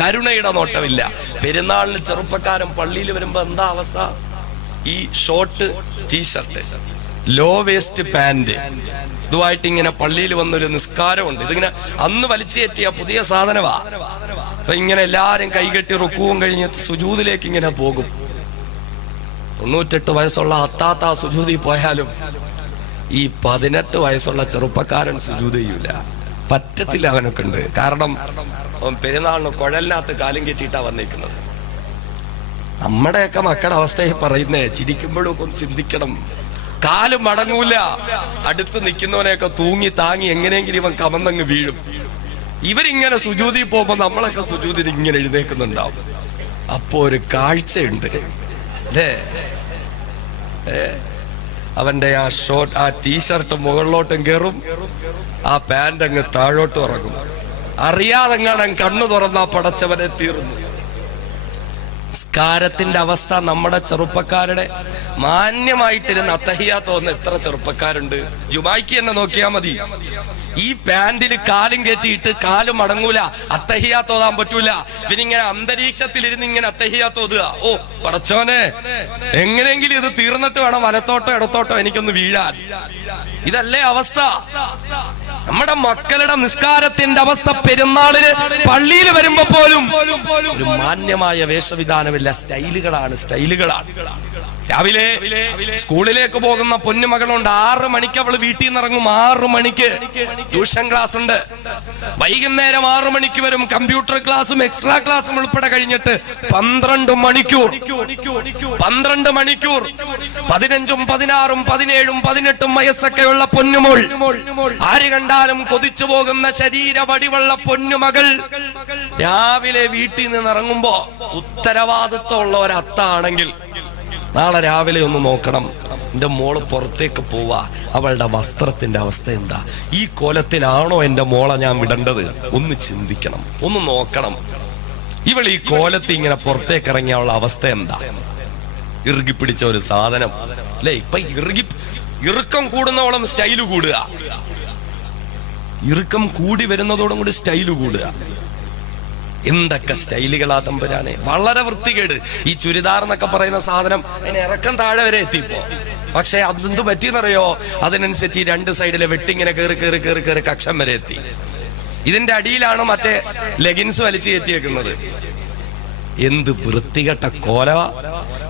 കരുണയുടെ നോട്ടമില്ല. പെരുന്നാളിന് ചെറുപ്പക്കാരൻ പള്ളിയിൽ വരുമ്പോ എന്താ അവസ്ഥ? ഈ short t shirt, low waist pant, ഇതുമായിട്ട് ഇങ്ങനെ പള്ളിയിൽ വന്നൊരു നിസ്കാരമുണ്ട്. ഇതിങ്ങനെ അന്ന് വലിച്ചേറ്റിയ പുതിയ സാധനമാ. അപ്പൊ ഇങ്ങനെ എല്ലാരും കൈകെട്ടി റുക്കുവും കഴിഞ്ഞ് സുജൂദിലേക്ക് ഇങ്ങനെ പോകും. 98 വയസ്സുള്ള അത്താത്ത സുജൂദി പോയാലും ഈ 18 വയസ്സുള്ള ചെറുപ്പക്കാരൻ സുജൂദ് ചെയ്യൂല, പറ്റത്തില്ല അവനൊക്കെ ഉണ്ട്. കാരണം അവൻ പെരുന്നാളിന് കുഴലിനകത്ത് കാലും കെട്ടിയിട്ടാ വന്നിരിക്കുന്നത്. നമ്മുടെയൊക്കെ മക്കളുടെ അവസ്ഥയെ പറയുന്നേ, ചിരിക്കുമ്പോഴും ഒന്ന് ചിന്തിക്കണം. കാല് മടങ്ങൂല, അടുത്ത് നിൽക്കുന്നവനെയൊക്കെ തൂങ്ങി താങ്ങി എങ്ങനെയെങ്കിലും ഇവൻ കമന്നങ്ങ് വീഴും. ഇവരിങ്ങനെ സുജൂദി പോകുമ്പോ നമ്മളൊക്കെ സുജൂദിൽ ഇങ്ങനെ എഴുന്നേക്കുന്നുണ്ടാവും. അപ്പോ ഒരു കാഴ്ചയുണ്ട് അല്ലേ? അവന്റെ ആ ഷോർട്ട്, ആ ടീഷർട്ട് മുകളിലോട്ടും കയറും, ആ പാന്റ് അങ്ങ് താഴോട്ടും ഇറങ്ങും. അറിയാതെങ്ങാനും കണ്ണു തുറന്നാ പടച്ചവനെ തീർന്നു. നിസ്കാരത്തിന്റെ അവസ്ഥ നമ്മുടെ ചെറുപ്പക്കാരുടെ മാന്യമായിട്ടിരുന്ന് അത്തഹിയാത്ത് തോന്നുന്ന എത്ര ചെറുപ്പക്കാരുണ്ട്. ജുമായ്ക്ക് തന്നെ നോക്കിയാ മതി, ഈ പാന്റിൽ കാലും കയറ്റിയിട്ട് കാലും മടങ്ങൂല, അത്തഹിയാത്ത് ഓതാൻ പറ്റൂല. പിന്നിങ്ങനെ അന്തരീക്ഷത്തിലിരുന്ന് ഇങ്ങനെ അത്തഹിയാത്ത് ഓതുക. ഓ പടച്ചോനെ, എങ്ങനെയെങ്കിലും ഇത് തീർന്നിട്ട് വേണം വലത്തോട്ടോ ഇടത്തോട്ടോ എനിക്കൊന്ന് വീഴാൻ. ഇതല്ലേ അവസ്ഥ? നമ്മുടെ മക്കളുടെ നിസ്കാരത്തിന്റെ അവസ്ഥ. പെരുന്നാളിന് പള്ളിയിൽ വരുമ്പോ പോലും ഒരു മാന്യമായ വേഷവിധാനമില്ല, സ്റ്റൈലുകളാണ്, സ്റ്റൈലുകളാണ്. രാവിലെ സ്കൂളിലേക്ക് പോകുന്ന പൊന്നുമകളുണ്ട്, 6 മണിക്ക് അവള് വീട്ടിൽ നിന്ന് ഇറങ്ങും. 6 മണിക്ക് ട്യൂഷൻ ക്ലാസ് ഉണ്ട്. വൈകുന്നേരം 6 മണിക്ക് വരും. കമ്പ്യൂട്ടർ ക്ലാസ്സും എക്സ്ട്രാ ക്ലാസ്സും ഉൾപ്പെടെ കഴിഞ്ഞിട്ട് 12 മണിക്കൂർ 15ഉം 16ഉം 17ഉം 18ഉം വയസ്സൊക്കെയുള്ള പൊന്നുമോൾ, ആര് കണ്ടാലും കൊതിച്ചു പോകുന്ന ശരീര വടിവുള്ള പൊന്നുമകൾ രാവിലെ വീട്ടിൽ നിന്ന് ഇറങ്ങുമ്പോ ഉത്തരവാദിത്വമുള്ള ഒരത്താണെങ്കിൽ നാളെ രാവിലെ ഒന്ന് നോക്കണം, എന്റെ മോള് പുറത്തേക്ക് പോവാ, അവളുടെ വസ്ത്രത്തിന്റെ അവസ്ഥ എന്താ? ഈ കോലത്തിലാണോ എന്റെ മോളെ ഞാൻ വിടേണ്ടത്? ഒന്ന് ചിന്തിക്കണം, ഒന്ന് നോക്കണം. ഇവൾ ഈ കോലത്തിൽ ഇങ്ങനെ പുറത്തേക്ക് ഇറങ്ങിയ അവളുടെ അവസ്ഥ എന്താ? ഇറുകി പിടിച്ച ഒരു സാധനം അല്ലെ? ഇപ്പൊ ഇറുക്കം കൂടുന്നോളം സ്റ്റൈല് കൂടുക, ഇറുക്കം കൂടി വരുന്നതോടും കൂടി സ്റ്റൈല് കൂടുക. എന്തൊക്കെ സ്റ്റൈലുകളാ തമ്പുരാനെ, വളരെ വൃത്തികേട്. ഈ ചുരിദാർ എന്നൊക്കെ പറയുന്ന സാധനം അതിന് ഇറക്കം താഴെ വരെ എത്തിപ്പോ. പക്ഷെ അതെന്ത് പറ്റിയെന്നറിയോ, അതിനനുസരിച്ച് ഈ രണ്ട് സൈഡിലെ വെട്ടിങ്ങനെ കേറി കേറി കേറി കേറി കക്ഷം വരെ എത്തി. ഇതിന്റെ അടിയിലാണ് മറ്റേ ലെഗിൻസ് വലിച്ചു കയറ്റിയേക്കുന്നത്. എന്ത് വൃത്തികെട്ട കോല.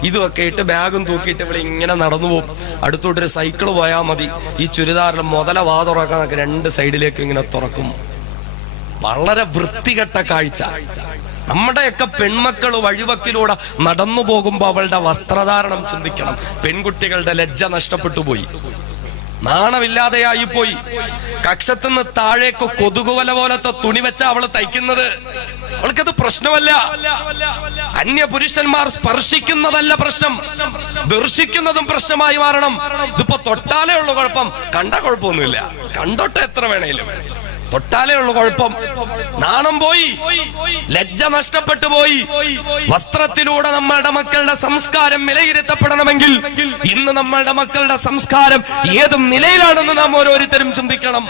ഇതൊക്കെ ഇട്ട് ബാഗും തൂക്കിയിട്ട് ഇവിടെ ഇങ്ങനെ നടന്നു പോകും. അടുത്തോട്ടൊരു സൈക്കിള് പോയാൽ മതി, ഈ ചുരിദാറിൽ മുതല വാ തുറക്കാൻ രണ്ട് സൈഡിലേക്ക് ഇങ്ങനെ തുറക്കും. വളരെ വൃത്തികെട്ട കാഴ്ച. നമ്മുടെയൊക്കെ പെൺമക്കൾ വഴിവക്കിലൂടെ നടന്നു പോകുമ്പോ അവളുടെ വസ്ത്രധാരണം ചിന്തിക്കണം. പെൺകുട്ടികളുടെ ലജ്ജ നഷ്ടപ്പെട്ടു പോയി, നാണമില്ലാതെയായി പോയി. കക്ഷത്തുനിന്ന് താഴേക്ക് കൊതുകുവല പോലത്തെ തുണി വെച്ച അവള് തയ്ക്കുന്നത്. അവൾക്കത് പ്രശ്നമല്ല. അന്യ പുരുഷന്മാർ സ്പർശിക്കുന്നതല്ല പ്രശ്നം, ദർശിക്കുന്നതും പ്രശ്നമായി മാറണം. ഇതിപ്പോ തൊട്ടാലേ ഉള്ളു കുഴപ്പം, കണ്ട കുഴപ്പമൊന്നുമില്ല. കണ്ടോട്ടെ എത്ര വേണേലും, തൊട്ടാലേ ഉള്ളു കുഴപ്പം. നാണം പോയി, ലജ്ജ നഷ്ടപ്പെട്ടു പോയി. വസ്ത്രത്തിലൂടെ നമ്മളുടെ മക്കളുടെ സംസ്കാരം വിലയിരുത്തപ്പെടണമെങ്കിൽ ഇന്ന് നമ്മളുടെ മക്കളുടെ സംസ്കാരം ഏതും നിലയിലാണെന്ന് നാം ഓരോരുത്തരും ചിന്തിക്കണം.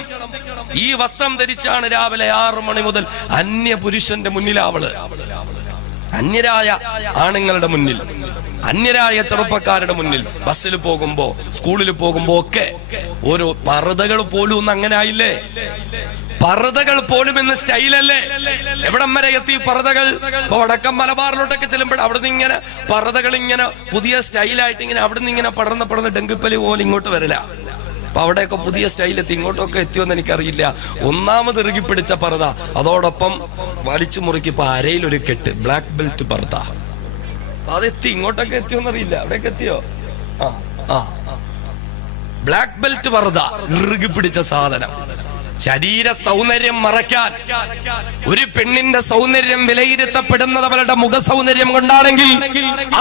ഈ വസ്ത്രം ധരിച്ചാണ് രാവിലെ 6 മണി മുതൽ അന്യ പുരുഷന്റെ മുന്നിൽ അവള്, അന്യരായ ആണുങ്ങളുടെ മുന്നിൽ, അന്യരായ ചെറുപ്പക്കാരുടെ മുന്നിൽ, ബസ്സിൽ പോകുമ്പോ സ്കൂളിൽ പോകുമ്പോ ഒക്കെ ഓരോ പർദ്ദകൾ പോലും ഒന്നും അങ്ങനെ ആയില്ലേ. പർദ്ദകൾ പോലും ഇന്ന് സ്റ്റൈലല്ലേ. എവിടം വരെ എത്തി പർദ്ദകൾ? വടക്കം മലബാറിലോട്ടൊക്കെ ചെല്ലുമ്പോൾ അവിടുന്ന് ഇങ്ങനെ പർദ്ദകൾ ഇങ്ങനെ പുതിയ സ്റ്റൈലായിട്ട് ഇങ്ങനെ അവിടുന്ന് ഇങ്ങനെ പടർന്ന് ഡെങ്കിപ്പലി പോലെ ഇങ്ങോട്ട് വരില്ല. അപ്പൊ അവിടെയൊക്കെ പുതിയ സ്റ്റൈലെത്തി, ഇങ്ങോട്ടൊക്കെ എത്തിയോന്ന് എനിക്കറിയില്ല. ഒന്നാമത് ഇറുകി പിടിച്ച പർദ്ദ, അതോടൊപ്പം വലിച്ചു മുറുക്കി ഇപ്പൊ അരയിലൊരു കെട്ട്, ബ്ലാക്ക് ബെൽറ്റ് പർദ്ദ. അതെത്തി, ഇങ്ങോട്ടൊക്കെ എത്തിയോന്നറിയില്ല. അവിടെയൊക്കെ എത്തിയോ? ബ്ലാക്ക് ബെൽറ്റ് പർദ്ദ, ഇറുകി പിടിച്ച സാധനം. ശരീര സൗന്ദര്യം മറയ്ക്കാൻ. ഒരു പെണ്ണിന്റെ സൗന്ദര്യം വിലയിരുത്തപ്പെടുന്നത് അവളുടെ മുഖ സൗന്ദര്യം കൊണ്ടാണെങ്കിൽ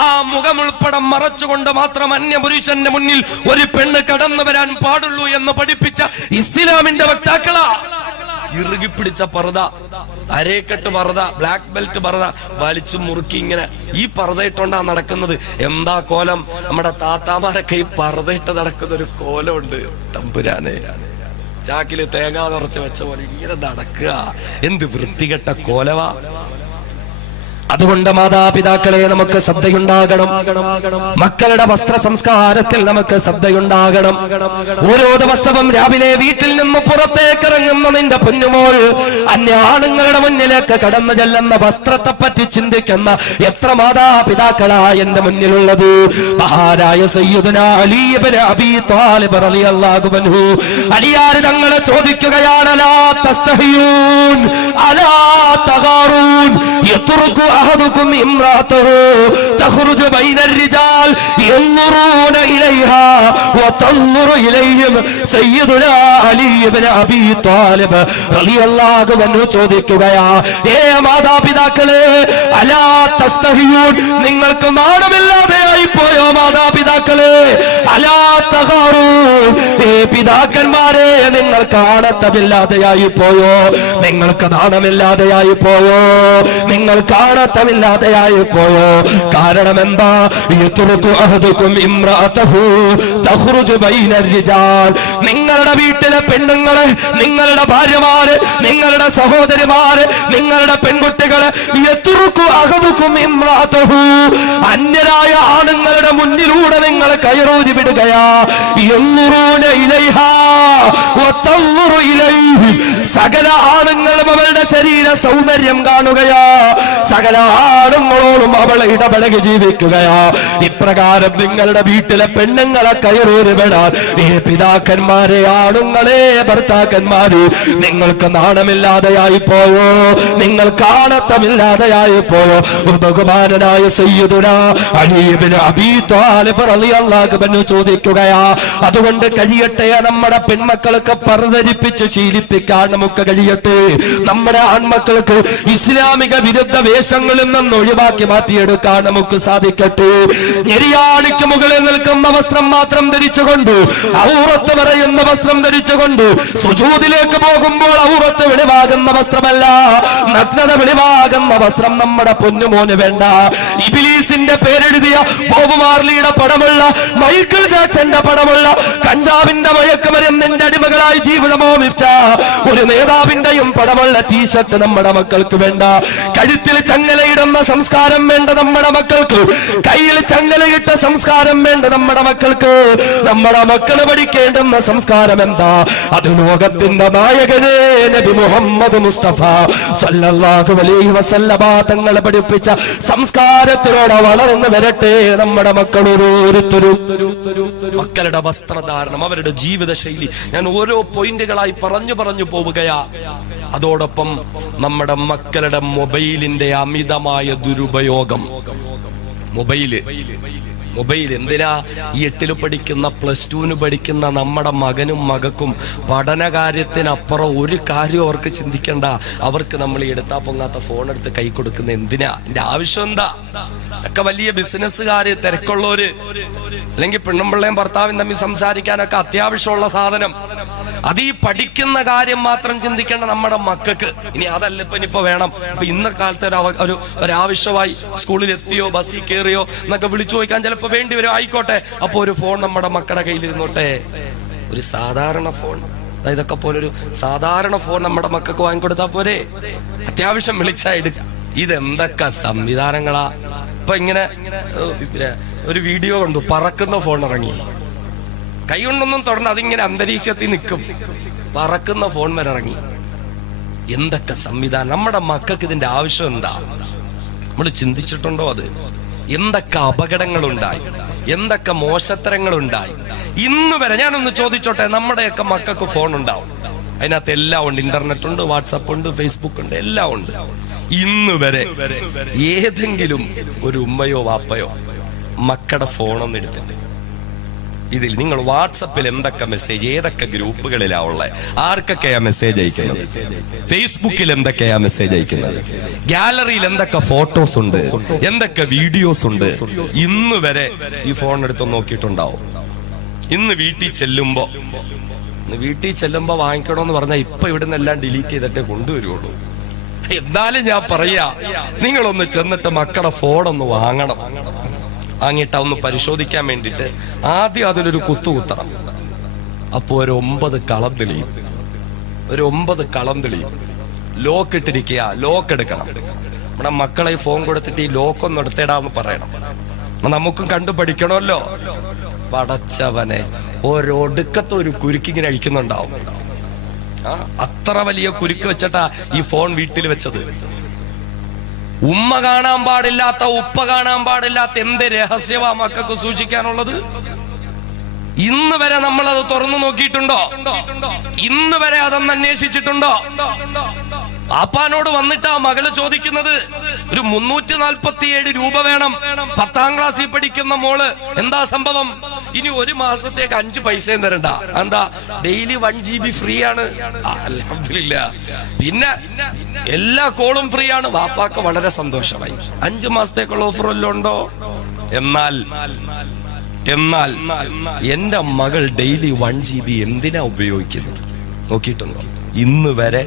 ആ മുഖം ഉൾപ്പെടെ മറച്ചുകൊണ്ട് മാത്രം അന്യപുരുഷന്റെ മുന്നിൽ ഒരു പെണ്ണ് കടന്നു വരാൻ പാടുള്ളൂ എന്ന് പഠിപ്പിച്ച ഇസ്ലാമിന്റെ വക്താക്കളാ. ഇറുകി പിടിച്ച പർദ്ദ, അരേക്കെട്ട് പർദ്ദ, ബ്ലാക്ക് ബെൽറ്റ് പർദ്ദ വലിച്ചു മുറുക്കി ഇങ്ങനെ ഈ പർദ്ദ ഇട്ടോണ്ടാ നടക്കുന്നത്. എന്താ കോലം! നമ്മുടെ താത്താമാരൊക്കെ ഈ പർദ്ദ ഇട്ട് നടക്കുന്ന ഒരു കോലമുണ്ട്. തമ്പുരാനെ, ചാക്കില് തേങ്ങ നിറച്ച് വെച്ച പോലെ ഇങ്ങനെ നടക്കുക. എന്ത് വൃത്തികെട്ട കോലവാ. അതുകൊണ്ട് മാതാപിതാക്കളെ നമുക്ക് ശ്രദ്ധയുണ്ടാകണം. മക്കളുടെ വസ്ത്ര സംസ്കാരത്തിൽ നമുക്ക് ശ്രദ്ധയുണ്ടാകണം. ഓരോ ദിവസവും രാവിലെ വീട്ടിൽ നിന്ന് പുറത്തേക്ക് ഇറങ്ങുന്ന നിന്റെ പൊന്നുമോൾ അന്യ ആണുങ്ങളുടെ മുന്നിലേക്ക് കടന്നു ചെല്ലുന്ന വസ്ത്രത്തെ പറ്റി ചിന്തിക്കുന്ന എത്ര മാതാപിതാക്കളാ എന്റെ മുന്നിലുള്ളത്. മഹാനായ സയ്യിദുനാ അലി ഇബ്നു അബീ ത്വാലിബ് റളിയല്ലാഹു അൻഹു അലിയാർ തങ്ങളെ ചോദിക്കുകയാണ്, അലാ തസ്തഹിയൂൻ അലാ തഗാറൂൻ യത്റുകു أحدكم امرأته تخرج بين الرجال ينظرون إليها وتنظر إليهم. سيدنا علي بن أبي طالب رضي الله عنه ചോദിക്കുകയാ, മാതാപിതാക്കളെ, അലാ തസ്തഹിയൂൻ, നിങ്ങൾക്ക് നാണമില്ലാതെയായി പോയോ മാതാപിതാക്കളെ? അലാ തഗാറൂൻ, പിതാക്കന്മാരെ, നിങ്ങൾക്ക് ആണത്തമില്ലാതെയായി പോയോ? നിങ്ങൾക്ക് നാണമില്ലാതെയായി പോയോ? നിങ്ങൾക്ക് ആണത്തമില്ലാതെയായി പോയോ? കാരണം എന്താ? നിങ്ങളുടെ വീട്ടിലെ പെണ്ണുങ്ങളെ, നിങ്ങളുടെ ഭാര്യമാര്, നിങ്ങളുടെ സഹോദരിമാര്, നിങ്ങളുടെ പെൺകുട്ടികളെ അന്യരായ ആണുങ്ങളുടെ മുന്നിലൂടെ നിങ്ങൾ കയറൂരി വിടുകയാ. സകല ആണുങ്ങളും അവളുടെ ശരീര സൗന്ദര്യം കാണുകയാ. സകല ആണുങ്ങളോടും അവൾ ഇടപഴകി ജീവിക്കുകയാ. ഇപ്രകാരം നിങ്ങളുടെ വീട്ടിലെ പെണ്ണുങ്ങളെ കയറൂരി വിടാൻ പിതാക്കന്മാരെ, ആണുങ്ങളെ, ഭർത്താക്കന്മാര്, നിങ്ങൾക്ക് നാണമില്ലാതെയായി പോയോ? നിങ്ങൾക്ക് ആണത്തമില്ലാതെയായി പോയോ? ബഹുമാനനായ സയ്യിദുനാ അലി ഇബ്നു അബീ ത്വാലിബ് റളിയല്ലാഹു അൻഹു ചോദിക്കുകയാ. അതുകൊണ്ട് കഴിയട്ടെ, നമ്മുടെ പെൺമക്കൾക്ക് പർദ്ദരിപ്പിച്ച് ശീലിപ്പിക്കാൻ നമുക്ക് കഴിയട്ടെ. നമ്മുടെ ആൺമക്കൾക്ക് ഇസ്ലാമിക വിരുദ്ധ വേഷങ്ങൾ ജീവിതങ്ങളിൽ നിന്ന് ഒഴിവാക്കി മാറ്റിയെടുക്കാൻ നമുക്ക് സാധിക്കട്ടെ. ഞെരിയാണിക്ക് മുകളിൽ നിൽക്കുന്ന വസ്ത്രം മാത്രം ധരിച്ചുകൊണ്ട്, ഔറത്ത് പറയുന്ന വസ്ത്രം ധരിച്ചുകൊണ്ട് സുജൂദിലേക്ക് പോകുമ്പോൾ ഔറത്ത് വെളിവാകുന്ന വസ്ത്രമല്ല, നഗ്നത വെളിവാകുന്ന വസ്ത്രം നമ്മുടെ പൊന്നുമോന് വേണ്ട. ഇബ്ലീസിന്റെ പേരെഴുതിയ ബോബ് മാർലിയുടെ പടമുള്ള, മൈക്കിൾ ജാക്സന്റെ പടമുള്ള, കഞ്ചാവിന്റെ മയക്കുമരുന്നിന്റെ അടിമകളായി ജീവിതമോ വിറ്റ ഒരു നേതാവിന്റെയും പടമുള്ള ടീഷർട്ട് നമ്മുടെ മക്കൾക്ക് വേണ്ട. കഴുത്തിൽ ചങ്ങലയിടുന്ന സംസ്കാരം വേണ്ട നമ്മുടെ മക്കൾക്ക്. കയ്യിൽ ചങ്ങലയിട്ട സംസ്കാരം വേണ്ട നമ്മുടെ മക്കൾക്ക്. നമ്മുടെ മക്കൾ പഠിക്കേണ്ടുന്ന സംസ്കാരം എന്താ? അത് ലോകത്തിന്റെ നായകനെ നബി മുഹമ്മദ് മുസ്തഫ സല്ലല്ലാഹു അലൈഹി വസല്ലമ തങ്ങളെ പഠിപ്പിച്ച സംസ്കാരത്തിലൂടെ വളർന്നു വരട്ടെ നമ്മുടെ മക്കൾ ഓരോരുത്തരും. മക്കളുടെ വസ്ത്രധാരണം, അവരുടെ ജീവിത ശൈലി, ഞാൻ ഓരോ പോയിന്റുകളായി പറഞ്ഞു പോവുകയാ. അതോടൊപ്പം നമ്മുടെ മക്കളുടെ മൊബൈലിന്റെ അമിതമായ ദുരുപയോഗം. മൊബൈൽ എന്തിനാ? ഈ 8ൽ പഠിക്കുന്ന, +2 പഠിക്കുന്ന നമ്മുടെ മകനും മകൾക്കും പഠനകാര്യത്തിനപ്പുറം ഒരു കാര്യം അവർക്ക് ചിന്തിക്കണ്ട. അവർക്ക് നമ്മൾ ഈ എടുത്താ പൊങ്ങാത്ത ഫോൺ എടുത്ത് കൈ കൊടുക്കുന്ന എന്തിനാ? എന്റെ ആവശ്യം എന്താ? ഒക്കെ വലിയ ബിസിനസ്സുകാര്, തിരക്കുള്ളവര്, അല്ലെങ്കിൽ പെണ്ണുമ്പിള്ളയും ഭർത്താവും തമ്മിൽ സംസാരിക്കാനൊക്കെ അത്യാവശ്യമുള്ള സാധനം. അത് ഈ പഠിക്കുന്ന കാര്യം മാത്രം ചിന്തിക്കേണ്ട നമ്മുടെ മക്കൾക്ക്. ഇനി അതല്ല ഇനിയിപ്പോ വേണം, ഇപ്പൊ ഇന്ന കാലത്ത് ഒരാവശ്യമായി സ്കൂളിൽ എത്തിയോ ബസ്സിൽ കയറിയോ എന്നൊക്കെ വിളിച്ചു ചോദിക്കാൻ ചിലപ്പോ വേണ്ടി വരും. ആയിക്കോട്ടെ, അപ്പൊ ഒരു ഫോൺ നമ്മുടെ മക്കളുടെ കയ്യിലിരുന്നോട്ടെ. ഒരു സാധാരണ ഫോൺ, ഇതൊക്കെ പോലൊരു സാധാരണ ഫോൺ നമ്മുടെ മക്കൾക്ക് വാങ്ങിക്കൊടുത്താൽ പോരെ? അത്യാവശ്യം വിളിച്ചാ എടുക്ക. ഇതെന്തൊക്കെ സംവിധാനങ്ങളാ! ഇപ്പൊ ഇങ്ങനെ ഒരു വീഡിയോ കണ്ടു, പറക്കുന്ന ഫോൺ ഇറങ്ങി. കൈ കൊണ്ടൊന്നും തുടർന്ന് അതിങ്ങനെ അന്തരീക്ഷത്തിൽ നിൽക്കും, പറക്കുന്ന ഫോൺ വരെ ഇറങ്ങി. എന്തൊക്കെ സംവിധാനം! നമ്മുടെ മക്കൾക്ക് ഇതിന്റെ ആവശ്യം എന്താ? നമ്മൾ ചിന്തിച്ചിട്ടുണ്ടോ? അത് എന്തൊക്കെ അപകടങ്ങളുണ്ടായി, എന്തൊക്കെ മോശത്തരങ്ങളുണ്ടായി. ഇന്ന് വരെ ഞാനൊന്ന് ചോദിച്ചോട്ടെ, നമ്മുടെയൊക്കെ മക്കൾക്ക് ഫോൺ ഉണ്ടാവും, അതിനകത്ത് എല്ലാം ഉണ്ട്. ഇന്റർനെറ്റ് ഉണ്ട്, വാട്സപ്പ് ഉണ്ട്, ഫേസ്ബുക്ക് ഉണ്ട്, എല്ലാം ഉണ്ട്. ഇന്ന് വരെ ഏതെങ്കിലും ഒരു ഉമ്മയോ വാപ്പയോ മക്കളുടെ ഫോണൊന്നും എടുത്തിട്ട് ഇതിൽ നിങ്ങൾ വാട്സപ്പിൽ എന്തൊക്കെ മെസ്സേജ്, ഏതൊക്കെ ഗ്രൂപ്പുകളിലാ ഉള്ളത്, ആർക്കൊക്കെയാ മെസ്സേജ് അയക്കുന്നത്, ഫേസ്ബുക്കിൽ എന്തൊക്കെയാ മെസ്സേജ് അയക്കുന്നത്, ഗാലറിയിൽ എന്തൊക്കെ ഫോട്ടോസ് ഉണ്ട്, എന്തൊക്കെ വീഡിയോസ് ഉണ്ട്, ഇന്ന് വരെ ഈ ഫോൺ എടുത്ത് നോക്കിയിട്ടുണ്ടാവും. ഇന്ന് വീട്ടിൽ ചെല്ലുമ്പോ വാങ്ങിക്കണമെന്ന് പറഞ്ഞാൽ ഇപ്പൊ ഇവിടുന്ന് എല്ലാം ഡിലീറ്റ് ചെയ്തിട്ടേ കൊണ്ടുവരുള്ളൂ. എന്നാലും ഞാൻ പറയാ, നിങ്ങളൊന്ന് ചെന്നിട്ട് മക്കളുടെ ഫോണൊന്ന് വാങ്ങണം. വാങ്ങിയിട്ട് ഒന്ന് പരിശോധിക്കാൻ വേണ്ടിയിട്ട് ആദ്യം അതിലൊരു കുത്തണം. അപ്പോ ഒരു 9 കളം തെളിയും, ലോക്ക് ഇട്ടിരിക്കുക, ലോക്ക് എടുക്കണം. നമ്മുടെ മക്കളെ ഫോൺ കൊടുത്തിട്ട് ഈ ലോക്കൊന്ന് എടുത്തേടാന്ന് പറയണം. നമുക്കും കണ്ടു പഠിക്കണമല്ലോ. പടച്ചവനെ, ഒരൊടുക്കത്തെ ഒരു കുരുക്കിങ്ങനെ അഴിക്കുന്നുണ്ടാവും. അത്ര വലിയ കുരുക്ക് വെച്ചിട്ടാ ഈ ഫോൺ വീട്ടിൽ വെച്ചത്. ഉമ്മ കാണാൻ പാടില്ലാത്ത, ഉപ്പ കാണാൻ പാടില്ലാത്ത എന്ത് രഹസ്യമാ മക്കൾക്ക് സൂക്ഷിക്കാനുള്ളത്? ഇന്ന് വരെ നമ്മൾ അത് തുറന്നു നോക്കിയിട്ടുണ്ടോ? ഇന്ന് വരെ അതൊന്ന് അന്വേഷിച്ചിട്ടുണ്ടോ? ആപ്പാനോട് വന്നിട്ടാ മകള് ചോദിക്കുന്നത്, ഒരു 347 രൂപ വേണം, 10ാം ക്ലാസ്സിൽ പഠിക്കുന്ന മോള്. എന്താ സംഭവം? ഇനി 1 മാസത്തേക്ക് 5 പൈസയും തരണ്ട. എന്താ? ഡെയിലി 1 GB ഫ്രീ ആണ്. അൽഹംദുലില്ലാഹ്. പിന്നെ എല്ലാ കോളും ഫ്രീ ആണ്. വാപ്പാക്ക് വളരെ സന്തോഷമായി. 5 മാസത്തേക്കുള്ള ഓഫർ വല്ലതും ഉണ്ടോ? എന്നാൽ എന്റെ മകൾ ഡെയിലി 1 GB എന്തിനാ ഉപയോഗിക്കുന്നത് നോക്കിയിട്ടുണ്ടോ? ഇന്ന് വരെ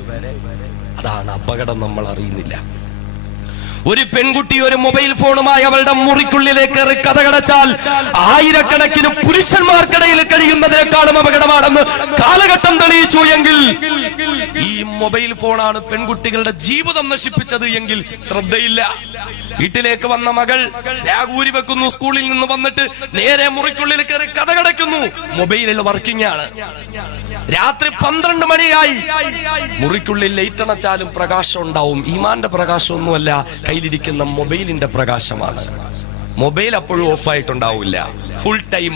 അതാണ് അപകടം, നമ്മൾ അറിയുന്നില്ല. ഒരു പെൺകുട്ടി ഒരു മൊബൈൽ ഫോണുമായി അവളുടെ മുറിക്കുള്ളിലേക്ക് കഥകടച്ചാൽ ആയിരക്കണക്കിന് പുരുഷന്മാർക്കിടയിൽ കഴിയുന്നതിനേക്കാളും അപകടമാണെന്ന് കാലഘട്ടം തെളിയിച്ചു എങ്കിൽ, ഈ മൊബൈൽ ഫോണാണ് പെൺകുട്ടികളുടെ ജീവിതം നശിപ്പിച്ചത് എങ്കിൽ ശ്രദ്ധയില്ല. വീട്ടിലേക്ക് വന്ന മകൾ ബാഗൂരി വെക്കുന്നു, സ്കൂളിൽ നിന്ന് വന്നിട്ട് നേരെ മുറിക്കുള്ളിൽ കയറി കഥകടയ്ക്കുന്നു. മൊബൈലിൽ വർക്കിംഗ് ആണ്. രാത്രി 12 മണിയായി. മുറിക്കുള്ളിൽ ലൈറ്റ് അണച്ചാലും പ്രകാശം ഉണ്ടാവും. ഈമാന്റെ പ്രകാശമൊന്നുമല്ല, കയ്യിലിരിക്കുന്ന മൊബൈലിന്റെ പ്രകാശമാണ്. മൊബൈൽ അപ്പോഴും ഓഫായിട്ടുണ്ടാവില്ല, ഫുൾ ടൈം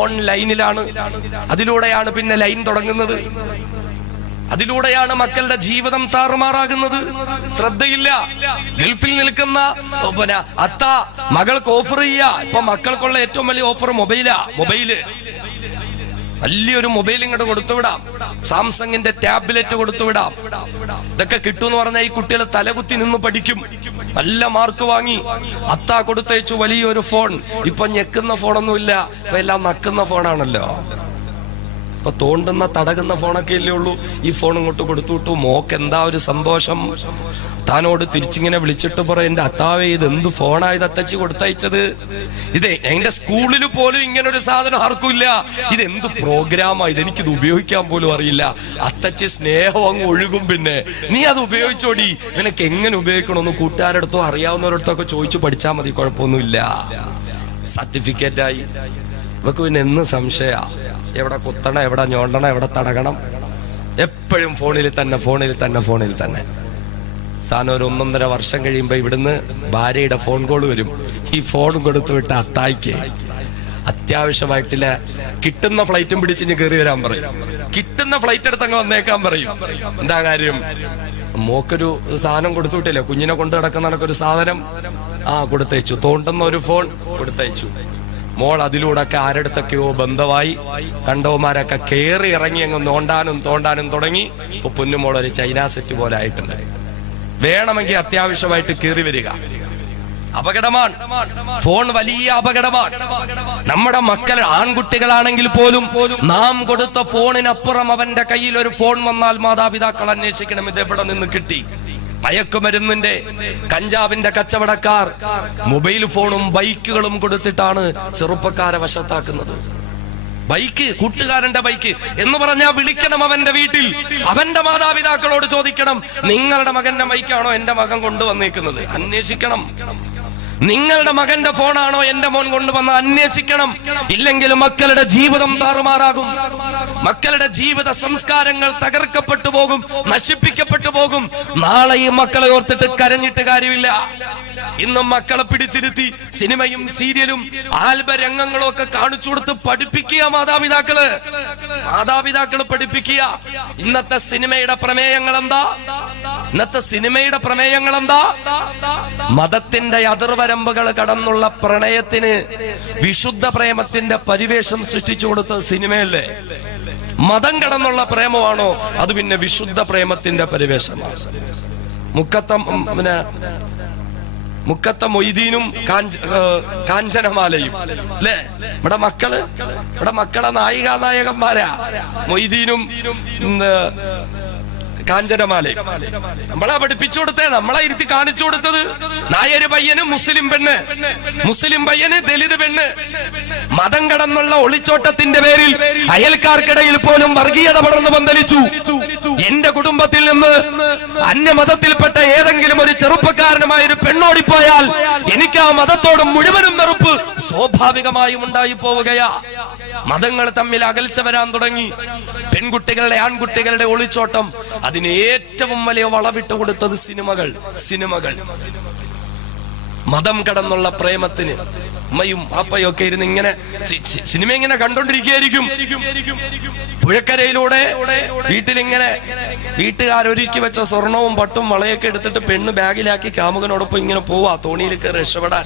ഓൺലൈനിലാണ്. അതിലൂടെയാണ് പിന്നെ ലൈൻ തുടങ്ങുന്നത്. അതിലൂടെയാണ് മക്കളുടെ ജീവിതം താറുമാറാകുന്നത്. ശ്രദ്ധയില്ല. ഗൾഫിൽ നിൽക്കുന്ന അത്ത മകൾക്ക് ഓഫർ ചെയ്യാ. ഇപ്പൊ മക്കൾക്കുള്ള ഏറ്റവും വലിയ ഓഫർ മൊബൈല്. വലിയൊരു മൊബൈൽ ഇങ്ങോട്ട് കൊടുത്തുവിടാം, സാംസങ്ങിന്റെ ടാബ്ലറ്റ് കൊടുത്തുവിടാം. ഇതൊക്കെ കിട്ടുമെന്ന് പറഞ്ഞാൽ ഈ കുട്ടികൾ തലകുത്തി നിന്ന് പഠിക്കും, നല്ല മാർക്ക് വാങ്ങി. അത്താ കൊടുത്തയച്ചു വലിയൊരു ഫോൺ. ഇപ്പൊ ഞെക്കുന്ന ഫോണൊന്നുമില്ല, ഇപ്പൊ എല്ലാം നക്കുന്ന ഫോണാണല്ലോ. ഇപ്പൊ തോണ്ടുന്ന തടകുന്ന ഫോണൊക്കെ അല്ലേ ഉള്ളൂ. ഈ ഫോൺ ഇങ്ങോട്ട് കൊടുത്തു വിട്ടു. മോക്ക് എന്താ ഒരു സന്തോഷം. താനോട് തിരിച്ചിങ്ങനെ വിളിച്ചിട്ട് പറയും, എന്റെ അത്താവേ ഇത് എന്ത് ഫോണായത് അത്തച്ചി കൊടുത്തയച്ചത്. ഇതേ എന്റെ സ്കൂളിൽ പോലും ഇങ്ങനെ ഒരു സാധനം ആർക്കുമില്ല. ഇത് എന്ത് പ്രോഗ്രാമാ, ഇതെനിക്കിത് ഉപയോഗിക്കാൻ പോലും അറിയില്ല. അത്തച്ചി സ്നേഹം അങ്ങ് ഒഴുകും. പിന്നെ നീ അത് ഉപയോഗിച്ചോടി, നിനക്ക് എങ്ങനെ ഉപയോഗിക്കണമെന്ന് കൂട്ടുകാരടുത്തോ അറിയാവുന്നവരടുത്തോ ഒക്കെ ചോദിച്ചു പഠിച്ചാൽ മതി, കുഴപ്പമൊന്നുമില്ല. സർട്ടിഫിക്കറ്റായി. ഇവക്ക് പിന്നെ എന്ന് സംശയ, എവിടെ കുത്തണം, എവിടെ ഞോണ്ടണം, എവിടെ തടകണം, എപ്പോഴും ഫോണിൽ തന്നെ, ഫോണിൽ തന്നെ, ഫോണിൽ തന്നെ. സാധനം ഒരു 1.5 വർഷം കഴിയുമ്പോ ഇവിടുന്ന് ഭാര്യയുടെ ഫോൺ കോൾ വരും. ഈ ഫോൺ കൊടുത്തു വിട്ട അത്തായിക്ക് അത്യാവശ്യമായിട്ടില്ല, കിട്ടുന്ന ഫ്ലൈറ്റും പിടിച്ച് കയറി വരാൻ പറയും. കിട്ടുന്ന ഫ്ലൈറ്റ് എടുത്ത് അങ്ങ് വന്നേക്കാൻ പറയും. എന്താ കാര്യം? മോക്കൊരു സാധനം കൊടുത്തു വിട്ടില്ല, കുഞ്ഞിനെ കൊണ്ട് കിടക്കുന്നവനൊക്കെ സാധനം കൊടുത്തയച്ചു. തോണ്ടുന്ന ഒരു ഫോൺ കൊടുത്തയച്ചു. മോൾ അതിലൂടെ ഒക്കെ ആരടുത്തൊക്കെയോ ബന്ധമായി, കണ്ടവന്മാരൊക്കെ കേറി ഇറങ്ങി അങ്ങ് നോണ്ടാനും തോണ്ടാനും തുടങ്ങി. ഇപ്പൊ പൊന്നുമോൾ ഒരു ചൈന സെറ്റ് പോലെ ആയിട്ടുണ്ട്. വേണമെങ്കിൽ അത്യാവശ്യമായിട്ട് കയറി വരിക. അപകടമാണ് ഫോൺ, വലിയ അപകടമാണ്. നമ്മുടെ മക്കൾ ആൺകുട്ടികളാണെങ്കിൽ പോലും നാം കൊടുത്ത ഫോണിനപ്പുറം അവന്റെ കയ്യിൽ ഒരു ഫോൺ വന്നാൽ മാതാപിതാക്കൾ അന്വേഷിക്കണം, ഇത് എവിടെ നിന്ന് കിട്ടി. മയക്കുമരുന്നിന്റെ, കഞ്ചാവിന്റെ കച്ചവടക്കാർ മൊബൈൽ ഫോണും ബൈക്കുകളും കൊടുത്തിട്ടാണ് ചെറുപ്പക്കാരെ വശത്താക്കുന്നത്. ബൈക്ക്, കൂട്ടുകാരന്റെ ബൈക്ക് എന്ന് പറഞ്ഞാൽ വിളിക്കണം അവന്റെ വീട്ടിൽ. അവന്റെ മാതാപിതാക്കളോട് ചോദിക്കണം, നിങ്ങളുടെ മകന്റെ ബൈക്കാണോ എന്റെ മകൻ കൊണ്ടുവന്നേക്കുന്നത്? അന്വേഷിക്കണം. നിങ്ങളുടെ മകന്റെ ഫോണാണോ എന്റെ മോൻ കൊണ്ടുവന്ന് അന്വേഷിക്കണം. ഇല്ലെങ്കിൽ മക്കളുടെ ജീവിതം താറുമാറാകും. മക്കളുടെ ജീവിത സംസ്കാരങ്ങൾ തകർക്കപ്പെട്ടു പോകും, നശിപ്പിക്കപ്പെട്ടു പോകും. നാളെ ഈ മക്കളെ ഓർത്തിട്ട് കരഞ്ഞിട്ട് കാര്യമില്ല. ഇന്നും മക്കളെ പിടിച്ചിരുത്തി സിനിമയും സീരിയലും ആൽബരംഗങ്ങളും ഒക്കെ കാണിച്ചു കൊടുത്ത് പഠിപ്പിക്കുക മാതാപിതാക്കള് പഠിപ്പിക്കുക. ഇന്നത്തെ സിനിമയുടെ പ്രമേയങ്ങൾ എന്താ? മതത്തിന്റെ അതിർവരമ്പുകൾ കടന്നുള്ള പ്രണയത്തിന് വിശുദ്ധ പ്രേമത്തിന്റെ പരിവേഷം സൃഷ്ടിച്ചു കൊടുത്ത സിനിമയല്ലേ? മതം കടന്നുള്ള പ്രേമമാണോ? അത് പിന്നെ വിശുദ്ധ പ്രേമത്തിന്റെ പരിവേഷമാണ്. മുക്കത്ത മൊയ്തീനും കാഞ്ചനമാലയും അല്ലേ? ഇവിടെ മക്കളെ നായികന്മാരാ മൊയ്തീനും കാഞ്ചനമാലയും. നമ്മളെ പഠിപ്പിച്ചു കൊടുത്തേ, നമ്മളെ ഇരുത്തി കാണിച്ചു കൊടുത്തത്. നായര് പയ്യന് മുസ്ലിം പെണ്ണ്, മുസ്ലിം പയ്യന് ദലിത് പെണ്ണ്. മതം കടന്നുള്ള ഒളിച്ചോട്ടത്തിന്റെ പേരിൽ അയൽക്കാർക്കിടയിൽ പോലും വർഗീയത പടർന്നു പന്തലിച്ചു. എന്റെ കുടുംബത്തിൽ നിന്ന് അന്യമതത്തിൽപ്പെട്ട ഏതെങ്കിലും ഒരു ചെറുപ്പക്കാരനുമായ ഒരു പെണ്ണോടിപ്പോയാൽ എനിക്ക് ആ മതത്തോട് മുഴുവനും വെറുപ്പ് സ്വാഭാവികമായും ഉണ്ടായി പോവുകയാ. മതങ്ങൾ തമ്മിൽ അകൽച്ച വരാൻ തുടങ്ങി. പെൺകുട്ടികളുടെ ആൺകുട്ടികളുടെ ഒളിച്ചോട്ടം, അതിന് ഏറ്റവും വലിയ വളവിട്ട് കൊടുത്തത് സിനിമകൾ. മതം കടന്നുള്ള പ്രേമത്തിന് അമ്മയും അപ്പയും ഒക്കെ ഇരുന്ന് ഇങ്ങനെ സിനിമ ഇങ്ങനെ കണ്ടോണ്ടിരിക്കുകയായിരിക്കും. പുഴക്കരയിലൂടെ വീട്ടിലിങ്ങനെ വീട്ടുകാരൊരുക്കി വെച്ച സ്വർണവും പട്ടും വളയൊക്കെ എടുത്തിട്ട് പെണ്ണ് ബാഗിലാക്കി കാമുകനോടൊപ്പം ഇങ്ങനെ പോവാ തോണിയിൽ കയറി രക്ഷപ്പെടാൻ.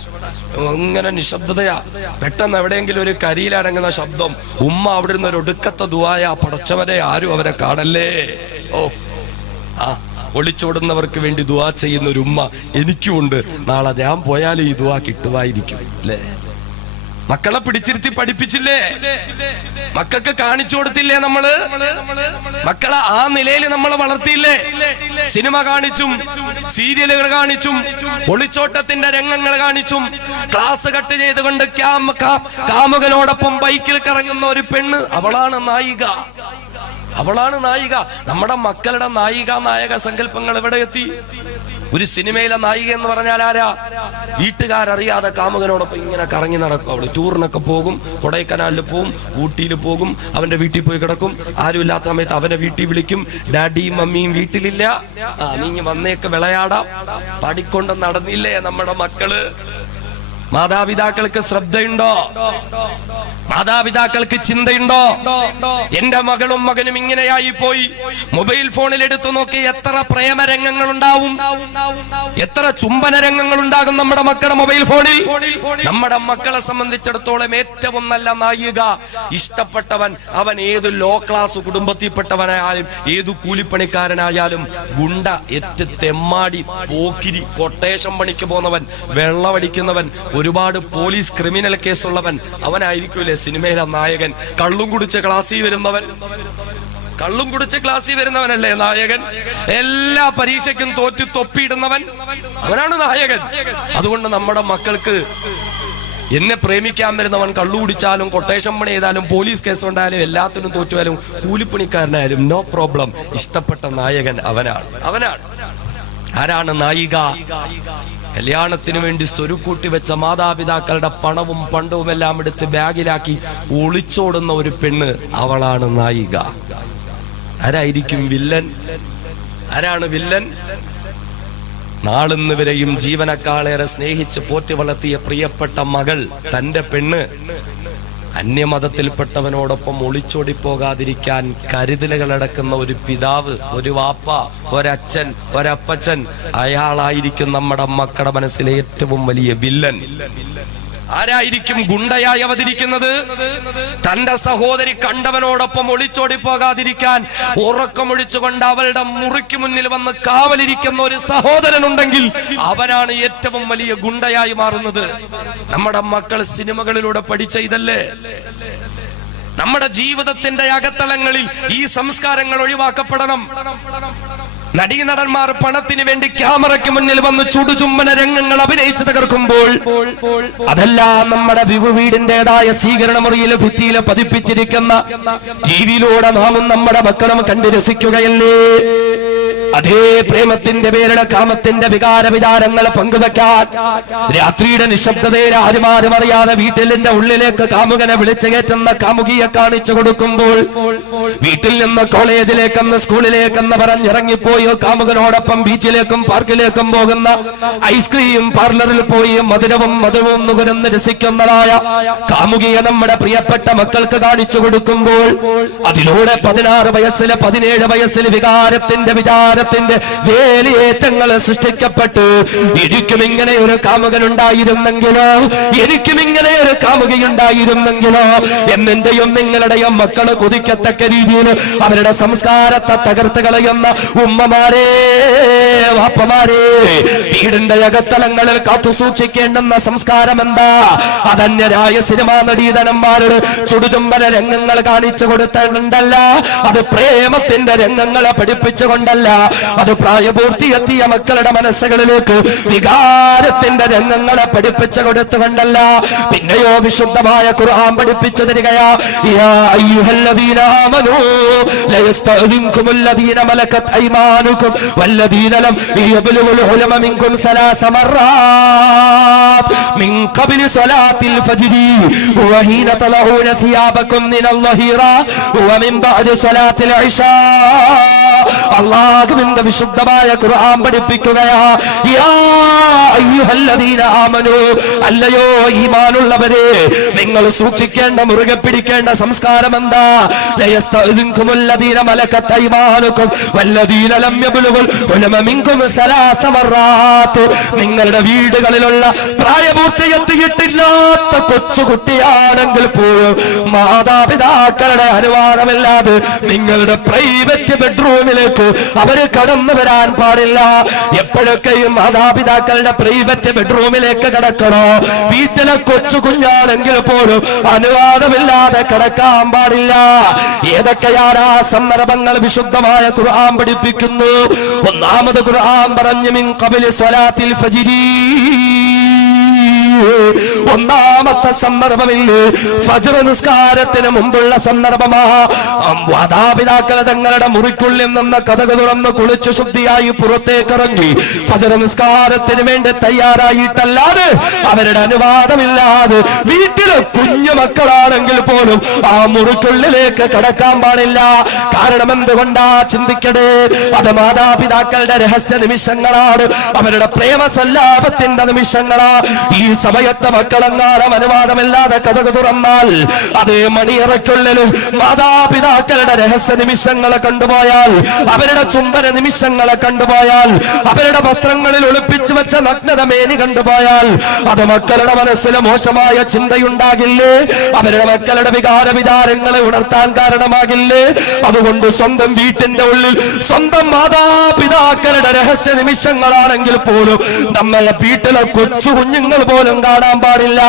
ഇങ്ങനെ നിശബ്ദതയാ. പെട്ടെന്ന് എവിടെയെങ്കിലും ഒരു കരിയിലടങ്ങുന്ന ശബ്ദം. ഉമ്മ അവിടെ നിന്ന് ഒരു ഒടുക്കത്തെ ദുആയ, പടച്ചവനെ ആരും അവരെ കാണല്ലേ. ഒളിച്ചോടുന്നവർക്ക് വേണ്ടി ദുആ ചെയ്യുന്ന ഒരു ഉമ്മ എനിക്കുമുണ്ട്. നാളെ ഞാൻ പോയാലും ഈ ദുആ കിട്ടുമായിരിക്കും അല്ലേ? മക്കളെ പിടിച്ചിരുത്തി പഠിപ്പിച്ചില്ലേ? മക്കൾക്ക് കാണിച്ചു കൊടുത്തില്ലേ? മക്കളെ ആ നിലയിൽ നമ്മളെ വളർത്തിയില്ലേ? സിനിമ കാണിച്ചും സീരിയലുകൾ കാണിച്ചും ഒളിച്ചോട്ടത്തിന്റെ രംഗങ്ങൾ കാണിച്ചും ക്ലാസ് കട്ട് ചെയ്തുകൊണ്ട് കാമുകനോടൊപ്പം ബൈക്കിൽ കറങ്ങുന്ന ഒരു പെണ്ണ്, അവളാണ് നായിക. നമ്മുടെ മക്കളുടെ നായിക സങ്കല്പങ്ങൾ എവിടെ എത്തി? ഒരു സിനിമയിലെ നായിക എന്ന് പറഞ്ഞാൽ ആരാ? വീട്ടുകാരറിയാതെ കാമുകനോടൊപ്പം ഇങ്ങനെ കറങ്ങി നടക്കും. അവള് ടൂറിനൊക്കെ പോകും, കൊടൈക്കനാലിൽ പോകും, ഊട്ടിയിൽ പോകും, അവന്റെ വീട്ടിൽ പോയി കിടക്കും. ആരും ഇല്ലാത്ത സമയത്ത് അവനെ വീട്ടിൽ വിളിക്കും. ഡാഡിയും മമ്മിയും വീട്ടിലില്ല, നീ വന്നേക്ക് വിളയാടാം. പാടിക്കൊണ്ട് നടന്നില്ലേ നമ്മുടെ മക്കള്? മാതാപിതാക്കൾക്ക് ശ്രദ്ധയുണ്ടോ? മാതാപിതാക്കൾക്ക് ചിന്തയുണ്ടോ? എന്റെ മകളും മകനും ഇങ്ങനെയായി പോയി. മൊബൈൽ ഫോണിൽ എടുത്തു നോക്കി എത്ര പ്രേമരംഗങ്ങൾ ഉണ്ടാവും, എത്ര ചുംബന രംഗങ്ങൾ ഉണ്ടാകും നമ്മുടെ മക്കളുടെ മൊബൈൽ ഫോണിൽ. നമ്മുടെ മക്കളെ സംബന്ധിച്ചിടത്തോളം ഏറ്റവും നല്ല നായിക, ഇഷ്ടപ്പെട്ടവൻ, അവൻ ഏത് ലോ ക്ലാസ് കുടുംബത്തിൽപ്പെട്ടവനായാലും ഏതു കൂലിപ്പണിക്കാരനായാലും ഗുണ്ട, എറ്റ്, തെമ്മാടി, പോക്കിരി, കൊട്ടേഷൻ പണിക്ക് പോകുന്നവൻ, വെള്ളമടിക്കുന്നവൻ, ഒരുപാട് പോലീസ് ക്രിമിനൽ കേസുള്ളവൻ, അവനായിരിക്കൂലേ സിനിമയിലെ നായകൻ. കള്ളും കുടിച്ച് ക്ലാസ്സിൽ വരുന്നവനല്ലേ നായകൻ. എല്ലാ പരീക്ഷയ്ക്കും തോറ്റു തൊപ്പിയിടുന്നവൻ, അവനാണ് നായകൻ. അതുകൊണ്ട് നമ്മുടെ മക്കൾക്ക് എന്നെ പ്രേമിക്കാൻ വരുന്നവൻ കള്ളു കുടിച്ചാലും കൊട്ടേഷൻ പണി ചെയ്താലും പോലീസ് കേസ് ഉണ്ടായാലും എല്ലാത്തിനും തോറ്റുപോയാലും കൂലിപ്പണിക്കാരനായാലും നോ പ്രോബ്ലം, ഇഷ്ടപ്പെട്ട നായകൻ അവനാണ്. ആരാണ് നായിക? കല്യാണത്തിന് വേണ്ടി സ്വരുക്കൂട്ടി വെച്ച മാതാപിതാക്കളുടെ പണവും പണ്ടവും എല്ലാം എടുത്ത് ബാഗിലാക്കി ഒളിച്ചോടുന്ന ഒരു പെണ്ണ്, അവളാണ് നായിക. ആരായിരിക്കും വില്ലൻ? ആരാണ് വില്ലൻ? നാളിന്ന് വരെയും ജീവനക്കാളേറെ സ്നേഹിച്ച് പോറ്റി വളർത്തിയ പ്രിയപ്പെട്ട മകൾ, തന്റെ പെണ്ണ് അന്യമതത്തിൽപ്പെട്ടവനോടൊപ്പം ഒളിച്ചോടിപ്പോകാതിരിക്കാൻ കരുതലുകളടക്കുന്ന ഒരു പിതാവ്, ഒരു വാപ്പ, ഒരച്ഛൻ, ഒരപ്പച്ചൻ, അയാളായിരിക്കും നമ്മുടെ മക്കളുടെ മനസ്സിലെ ഏറ്റവും വലിയ വില്ലൻ. ആരായിരിക്കും ഗുണ്ടയായി അവതരിക്കുന്നത്? തന്റെ സഹോദരി കണ്ടവനോടൊപ്പം ഒളിച്ചോടി പോകാതിരിക്കാൻ ഉറക്കമൊഴിച്ചുകൊണ്ട് അവളുടെ മുറിക്ക് മുന്നിൽ വന്ന് കാവലിരിക്കുന്ന ഒരു സഹോദരനുണ്ടെങ്കിൽ അവനാണ് ഏറ്റവും വലിയ ഗുണ്ടയായി മാറുന്നത്. നമ്മുടെ മക്കൾ സിനിമകളിലൂടെ പഠിച്ച ഇതല്ലേ? നമ്മുടെ ജീവിതത്തിന്റെ അകത്തളങ്ങളിൽ ഈ സംസ്കാരങ്ങൾ ഒഴിവാക്കപ്പെടണം. നടീനടന്മാർ പണത്തിന് വേണ്ടി ക്യാമറയ്ക്ക് മുന്നിൽ വന്ന് ചുടുചുംബന രംഗങ്ങൾ അഭിനയിച്ച് തകർക്കുമ്പോൾ അതെല്ലാം നമ്മുടെ വീടിന്റേതായ സ്വീകരണ മുറിയിലെ ഭിത്തിയിൽ പതിപ്പിച്ചിരിക്കുന്ന ടിവിയിലൂടെ നാമും നമ്മുടെ മക്കളും കണ്ടു രസിക്കുകയല്ലേ? അതേ പ്രേമത്തിന്റെ പേരുടെ കാമത്തിന്റെ വികാരവിചാരങ്ങൾ പങ്കുവെക്കാൻ രാത്രിയുടെ നിശബ്ദതയിൽ ആരുമാരും അറിയാതെ വീട്ടിലിന്റെ ഉള്ളിലേക്ക് കാമുകനെ വിളിച്ചു കയറ്റുന്ന കാമുകിയെ കാണിച്ചു കൊടുക്കുമ്പോൾ, വീട്ടിൽ നിന്ന് കോളേജിലേക്കെന്ന് സ്കൂളിലേക്കെന്ന് പറഞ്ഞിറങ്ങിപ്പോയി കാമുകനോടൊപ്പം ബീച്ചിലേക്കും പാർക്കിലേക്കും പോകുന്ന, ഐസ്ക്രീം പാർലറിൽ പോയി മധുരവും നുകരുന്ന് രസിക്കുന്നതായ കാമുകിയെ നമ്മുടെ പ്രിയപ്പെട്ട മക്കൾക്ക് കാണിച്ചു കൊടുക്കുമ്പോൾ അതിലൂടെ 16 വയസ്സില് 17 വയസ്സിൽ വികാരത്തിന്റെ വേലിയേറ്റങ്ങൾ സൃഷ്ടിക്കപ്പെട്ടു. എനിക്കും ഇങ്ങനെ ഒരു കാമുകൻ ഉണ്ടായിരുന്നെങ്കിലോ, എനിക്കും ഇങ്ങനെ ഒരു കാമുകയുണ്ടായിരുന്നെങ്കിലോ എന്നെന്റെയും നിങ്ങളുടെയും മക്കള് കൊതിക്കത്തക്ക രീതിയിൽ അവരുടെ സംസ്കാരത്തെ തകർത്ത് കളയുന്ന ഉമ്മമാരെ, വാപ്പമാരെ, വീടിന്റെ അകത്തളങ്ങളിൽ കാത്തു സൂക്ഷിക്കേണ്ടുന്ന സംസ്കാരം എന്താ? അതന്യരായ സിനിമാ നടീതനന്മാരുടെ ചുടുചുംബന രംഗങ്ങൾ കാണിച്ചു കൊടുത്തിട്ടുണ്ടല്ല, അത് പ്രേമത്തിന്റെ രംഗങ്ങളെ പഠിപ്പിച്ചുകൊണ്ടല്ല, അത് പ്രായപൂർത്തിയെത്തിയ മക്കളുടെ മനസ്സുകളിലേക്ക് വികാരത്തിന്റെ രംഗങ്ങളെ പഠിപ്പിച്ചു കൊടുത്തുകൊണ്ടല്ല. പിന്നെയോ വിശുദ്ധമായ ഖുർആൻ പഠിപ്പിച്ചു തരികയാ, യാ അയ്യുഹല്ലദീന ആമനൂ ലയസ്തഅദിൻകുമുല്ലദീന മലകത് അയ്മാനുകും വല്ലദീന ലം യബ്ലുഗുൽ ഹുലമ മിൻകും 3 മർറാത്ത് മിൻ ഖബ്ലി സ്വലാത്തിൽ ഫജ്രി വഹീന തലഊന സിയാബകും മിനൽ ളഹീറ വമിൻ ബഅദി സ്വലാത്തിൽ ഇശാ. അല്ലാഹുവിന്റെ വിശുദ്ധമായ ഖുർആൻ പഠിപ്പിക്കുകയാ, യാ അയ്യുഹല്ലദീന ആമനൂ, അല്ലയോ ഈമാനുള്ളവരെ, നിങ്ങൾ സൂക്ഷിക്കേണ്ട, മുറുകെ പിടിക്കേണ്ട സംസ്കാരം എന്താ? ലയസ്തഅദിൻകുമുല്ലദീന മലകത് അയ്മാനുകും വല്ലദീന ലം യബ്ലുഗുൽ ഹുലമ മിൻകും 3 മർറാത്ത്. നിങ്ങളുടെ വീടുകളിലുള്ള പ്രായപൂർത്തിയെത്തിയിട്ടില്ലാത്ത കൊച്ചുകുട്ടിയാണെങ്കിൽ പോലും മാതാപിതാക്കളുടെ അനുവാദമില്ലാതെ നിങ്ങളുടെ പ്രൈവറ്റ് ബെഡ്റൂമിലേക്ക് അവര് കടന്നു വരാൻ പാടില്ല. എപ്പോഴൊക്കെയും മാതാപിതാക്കളുടെ പ്രൈവറ്റ് ബെഡ്റൂമിലേക്ക് കടക്കണോ? വീട്ടിലെ കൊച്ചു കുഞ്ഞാണെങ്കിൽ പോലും അനുവാദമില്ലാതെ കടക്കാൻ പാടില്ല. ഏതൊക്കെയാണ് ആ സന്ദർഭങ്ങൾ? വിശുദ്ധമായ ഖുർആൻ പഠിപ്പിക്കുന്നു. ഒന്നാമത് ഖുർആൻ പറഞ്ഞു, മിൻ ഖബ്ലി സ്വലാത്തിൽ ഫജ്രി. ഒന്നാമത്തെ സന്ദർഭമില്ലേ, ഫജ്ർ നിസ്കാരത്തിന് മുമ്പുള്ള സന്ദർഭമാ. മാതാപിതാക്കൾ തങ്ങളുടെ മുറിക്കുള്ളിൽ നിന്ന് കതക് തുറന്ന് കുളിച്ച് ശുദ്ധിയായി പുറത്തേക്കിറങ്ങി ഫജ്ർ നിസ്കാരത്തിന് വേണ്ടി തയ്യാറായിട്ടല്ലാതെ, അവരുടെ അനുവാദമില്ലാതെ വീട്ടിലെ കുഞ്ഞു മക്കളാണെങ്കിൽ പോലും ആ മുറിക്കുള്ളിലേക്ക് കടക്കാൻ പാടില്ല. കാരണം എന്തുകൊണ്ടാ? ചിന്തിക്കടേ, അത് മാതാപിതാക്കളുടെ രഹസ്യ നിമിഷങ്ങളാണ്, അവരുടെ പ്രേമ സല്ലാപത്തിന്റെ നിമിഷങ്ങളാ. ഈ സമയത്ത് മക്കളെങ്ങാനും അനുവാദമില്ലാതെ കഥക് തുറന്നാൽ അതേ മണിയറയ്ക്കുള്ളിൽ മാതാപിതാക്കളുടെ രഹസ്യ നിമിഷങ്ങളെ കണ്ടുപോയാൽ, അവരുടെ ചുംബന നിമിഷങ്ങളെ കണ്ടുപോയാൽ, അവരുടെ വസ്ത്രങ്ങളിൽ ഒളിപ്പിച്ചു വെച്ച നഗ്നത മേനി കണ്ടുപോയാൽ അത് മക്കളുടെ മനസ്സിൽ മോശമായ ചിന്തയുണ്ടാകില്ലേ? അവരുടെ മക്കളുടെ വികാരങ്ങളെ ഉണർത്താൻ കാരണമാകില്ലേ? അതുകൊണ്ട് സ്വന്തം വീട്ടിന്റെ ഉള്ളിൽ സ്വന്തം മാതാപിതാക്കളുടെ രഹസ്യ നിമിഷങ്ങളാണെങ്കിൽ പോലും നമ്മളെ വീട്ടിലെ കൊച്ചു കുഞ്ഞുങ്ങൾ പോലും കാണാൻ പാടില്ല.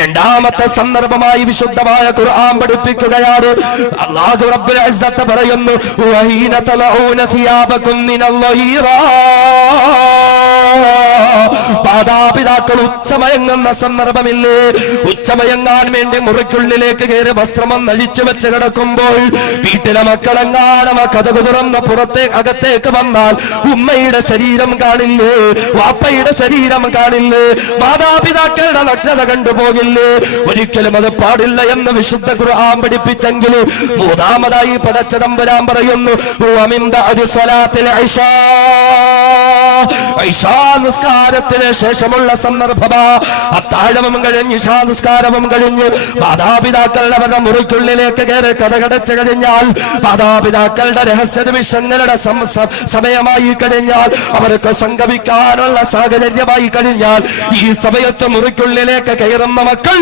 രണ്ടാമത്തെ സന്ദർഭമായി വിശുദ്ധമായ ഖുർആൻ പഠിപ്പിക്കുകയാണ്. അല്ലാഹു റബ്ബുൽ ഇസ്സത്ത് പറയുന്നു, വഹീന തലഊന സിയാബകും മിനൽ ലഹീറാ. മാതാപിതാക്കൾ ഉച്ചമയങ്ങുന്ന സന്ദർഭമില്ലേ? ഉച്ചമയങ്ങാൻ വേണ്ടി മുറിക്കുള്ളിലേക്ക് കയറി വസ്ത്രം നഴിച്ചു വെച്ച് കിടക്കുമ്പോൾ വീട്ടിലെ മക്കളെങ്ങാനും കഥകു തുറന്ന് അകത്തേക്ക് വന്നാൽ ഉമ്മയുടെ ശരീരം കാണില്ലേ? വാപ്പയുടെ ശരീരം കാണില്ലേ? മാതാപിതാക്കളുടെ നഗ്നത കണ്ടുപോകില്ലേ? ഒരിക്കലും അത് പാടില്ല എന്ന് വിശുദ്ധ ഖുർആൻ പഠിപ്പിച്ചെങ്കിൽ മൂന്നാമതായി പടച്ച തമ്പുരാൻ പറയുന്നു, നിസ്കാരത്തിന് ശേഷമുള്ള സന്ദർഭമാ. അത്താഴവും കഴിഞ്ഞ് ഇശാ നിസ്കാരവും കഴിഞ്ഞ് മാതാപിതാക്കളുടെ അവരുടെ മുറിക്കുള്ളിലേക്ക് കയറി കഥകടച്ചു കഴിഞ്ഞാൽ, മാതാപിതാക്കളുടെ രഹസ്യ നിമിഷങ്ങളുടെ സമയമായി കഴിഞ്ഞാൽ, അവർക്ക് സംഗമിക്കാനുള്ള സാഹചര്യമായി കഴിഞ്ഞാൽ, ഈ സമയത്ത് മുറിക്കുള്ളിലേക്ക് കയറുന്ന മക്കൾ